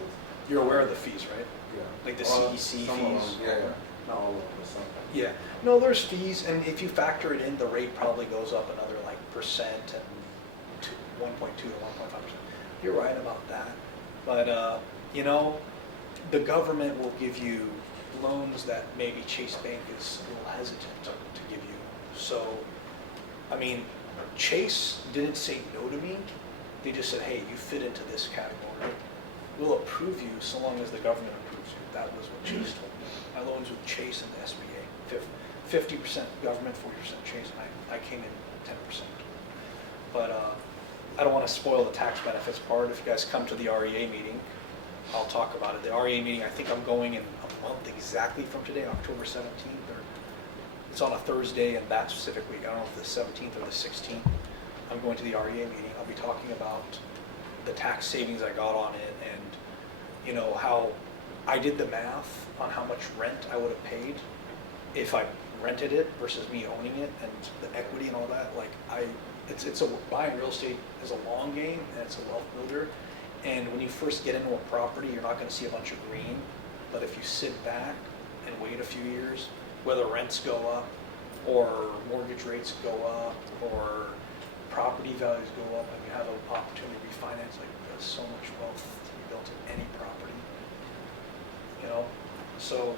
You're aware of the fees, right? Yeah. Like the Well, CEC some of fees? them, yeah, not all of them, but some. Yeah, no, there's fees, and if you factor it in, the rate probably goes up another like percent and 1.2 to 1.5%. You're right about that, but you know, the government will give you loans that maybe Chase Bank is a little hesitant to give you. So, I mean, Chase didn't say no to me. They just said, hey, you fit into this category. We'll approve you so long as the government approves you. That was what Chase told me. My loans with Chase and the SBA, 50% government, 40% Chase, and I came in 10%. But I don't want to spoil the tax benefits part. If you guys come to the REA meeting, I'll talk about it. The REA meeting, I think I'm going in a month exactly from today, October 17th. It's on a Thursday, and that specific week, I don't know if the 17th or the 16th. I'm going to the REA meeting. I'll be talking about the tax savings I got on it, and you know how I did the math on how much rent I would have paid if I rented it versus me owning it, and the equity and all that. Like it's buying real estate is a long game, and it's a wealth builder. And when you first get into a property, you're not going to see a bunch of green. But if you sit back and wait a few years, whether rents go up or mortgage rates go up or property values go up, and you have an opportunity to refinance, like there's so much wealth to be built in any property, you know? So,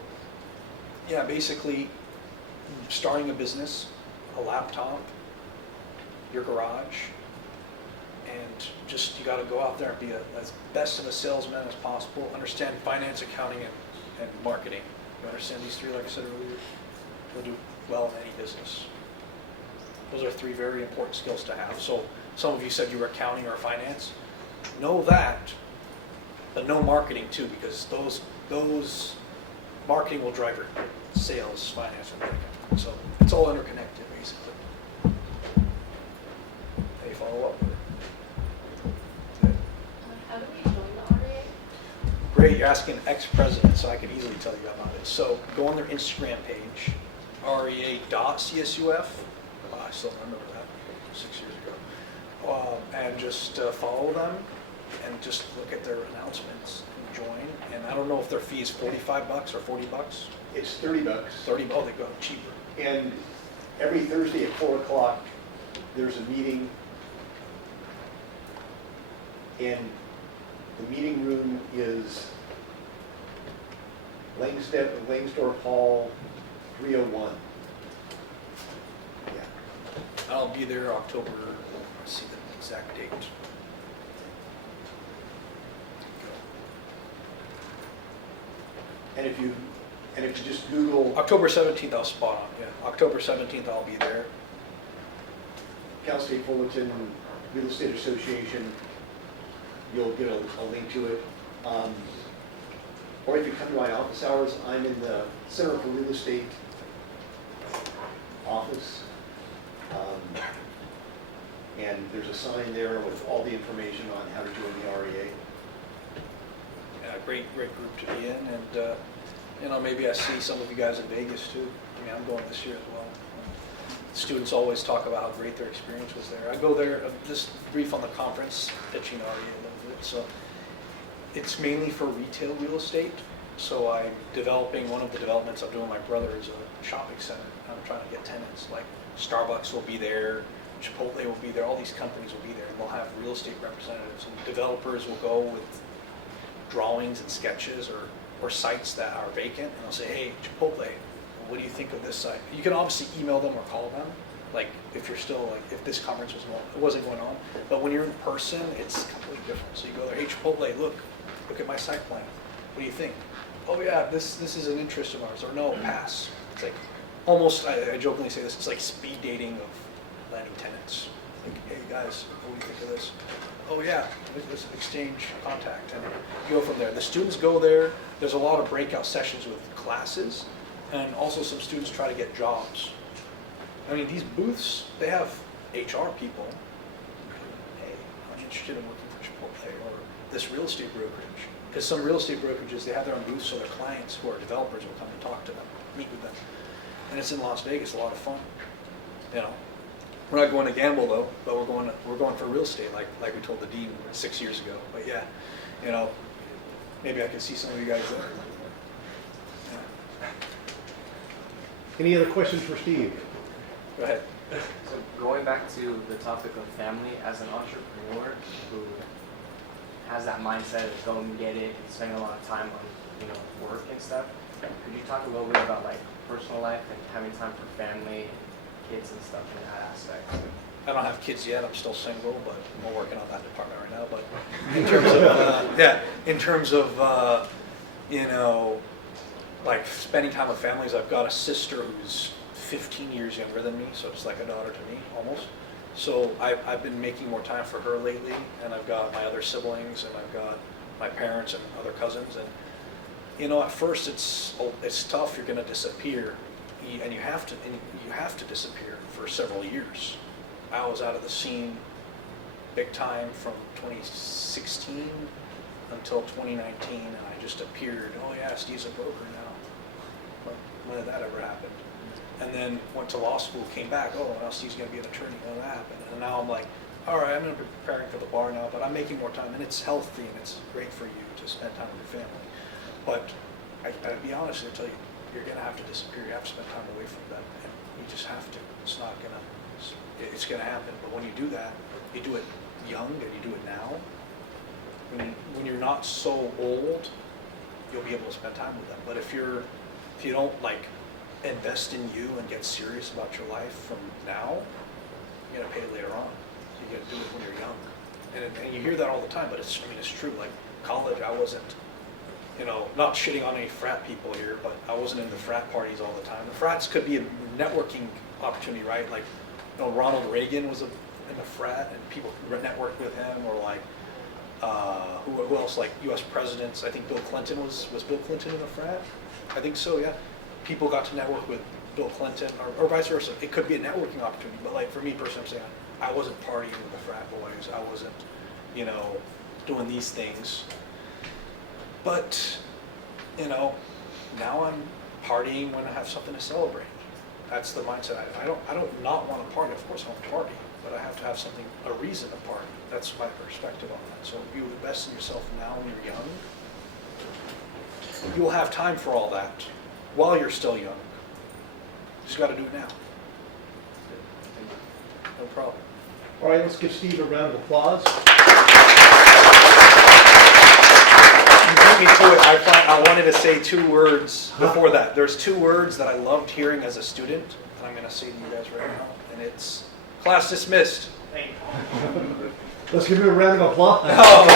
yeah, basically starting a business, a laptop, your garage, and just you got to go out there and be as best of a salesman as possible, understand finance, accounting, and marketing. You understand these three, like I said earlier, you'll do well in any business. Those are three very important skills to have. So some of you said you were accounting or finance. Know that, but know marketing too, because those marketing will drive your sales, finance, and everything. So it's all interconnected, basically. Any follow up? How do we join the REA? Great, you're asking an ex-president, so I could easily tell you about it. So go on their Instagram page, rea.csuf. I still remember that 6 years ago. And just follow them and just look at their announcements and join. And I don't know if their fee is $45 or $40. It's $30. 30, oh, they go cheaper. And every Thursday at 4 o'clock, there's a meeting. And the meeting room is Langsdorff Hall 301. Yeah. I'll be there October, let's see the exact date. And if you just Google October 17th, I'll spot on, yeah. October 17th, I'll be there. Cal State Fullerton Real Estate Association, you'll get a link to it. Or if you come to my office hours, I'm in the Center for Real Estate office. And there's a sign there with all the information on how to join the REA. Yeah, great group to be in, and you know, maybe I see some of you guys in Vegas too. I mean, I'm going this year as well. Students always talk about how great their experience was there. I go there, just brief on the conference, pitching REA a little bit. So it's mainly for retail real estate. So I'm developing, one of the developments I'm doing with my brother is a shopping center. I'm trying to get tenants, like Starbucks will be there, Chipotle will be there, all these companies will be there, and they'll have real estate representatives, and developers will go with drawings and sketches or sites that are vacant, and they'll say, hey, Chipotle, what do you think of this site? You can obviously email them or call them, like if you're still, like if this conference wasn't going on, but when you're in person, it's completely different. So you go there, hey, Chipotle, look at my site plan. What do you think? Oh yeah, this is an interest of ours, or no, pass. It's like, almost, I jokingly say this, it's like speed dating of landing tenants. Like, hey guys, what do you think of this? Oh yeah, let's exchange contact, and go from there. The students go there. There's a lot of breakout sessions with classes, and also some students try to get jobs. I mean, these booths, they have HR people. Hey, interested in working for Chipotle or this real estate brokerage? Because some real estate brokerages, they have their own booths, so their clients who are developers will come and talk to them, meet with them. And it's in Las Vegas, a lot of fun. You know, we're not going to gamble though, but we're going for real estate, like we told the dean 6 years ago. But yeah, you know, maybe I could see some of you guys there. Yeah. Any other questions for Steve? Go ahead. So going back to the topic of family, as an entrepreneur who has that mindset of go and get it and spending a lot of time on work and stuff, could you talk a little bit about like personal life and having time for family, kids and stuff in that aspect? I don't have kids yet. I'm still single, but I'm working on that department right now. But in terms of in terms of like spending time with families, I've got a sister who's 15 years younger than me, so it's like a daughter to me almost. So I've been making more time for her lately, and I've got my other siblings, and I've got my parents and other cousins. And at first it's tough. You're going to disappear, and you have to disappear for several years. I was out of the scene big time from 2016 until 2019, and I just appeared. Oh yeah, Steve's a broker now. When did that ever happen? And then went to law school, came back. Oh, now Steve's going to be an attorney. Oh, that happened. And now I'm like, all right, I'm going to be preparing for the bar now, but I'm making more time, and it's healthy and it's great for you to spend time with your family. But I'd be honest and tell you, you're going to have to disappear. You have to spend time away from them, and you just have to. It's not going to. It's going to happen. But when you do that, you do it young and you do it now. When you're not so old, you'll be able to spend time with them. But if you don't like invest in you and get serious about your life from now, you're gonna pay it later on. So you gotta do it when you're young. And you hear that all the time, but it's true. Like college, I wasn't, not shitting on any frat people here, but I wasn't in the frat parties all the time. The frats could be a networking opportunity, right? Like, Ronald Reagan was in the frat, and people networked with him, or like, who else? Like U.S. presidents. I think Bill Clinton was Bill Clinton in the frat? I think so, yeah. People got to network with Bill Clinton, or vice versa. It could be a networking opportunity, but like for me personally, I'm saying I wasn't partying with the frat boys. I wasn't, doing these things. But, now I'm partying when I have something to celebrate. That's the mindset. I don't not want to party. Of course I want to party, but I have to have a reason to party. That's my perspective on that. So if you invest in yourself now when you're young, you'll have time for all that while you're still young. You just got to do it now. No problem. All right, let's give Steve a round of applause. You beat me to it. I wanted to say 2 words before that. There's 2 words that I loved hearing as a student, and I'm going to say to you guys right now, and it's class dismissed. Let's give him a round of applause. Oh.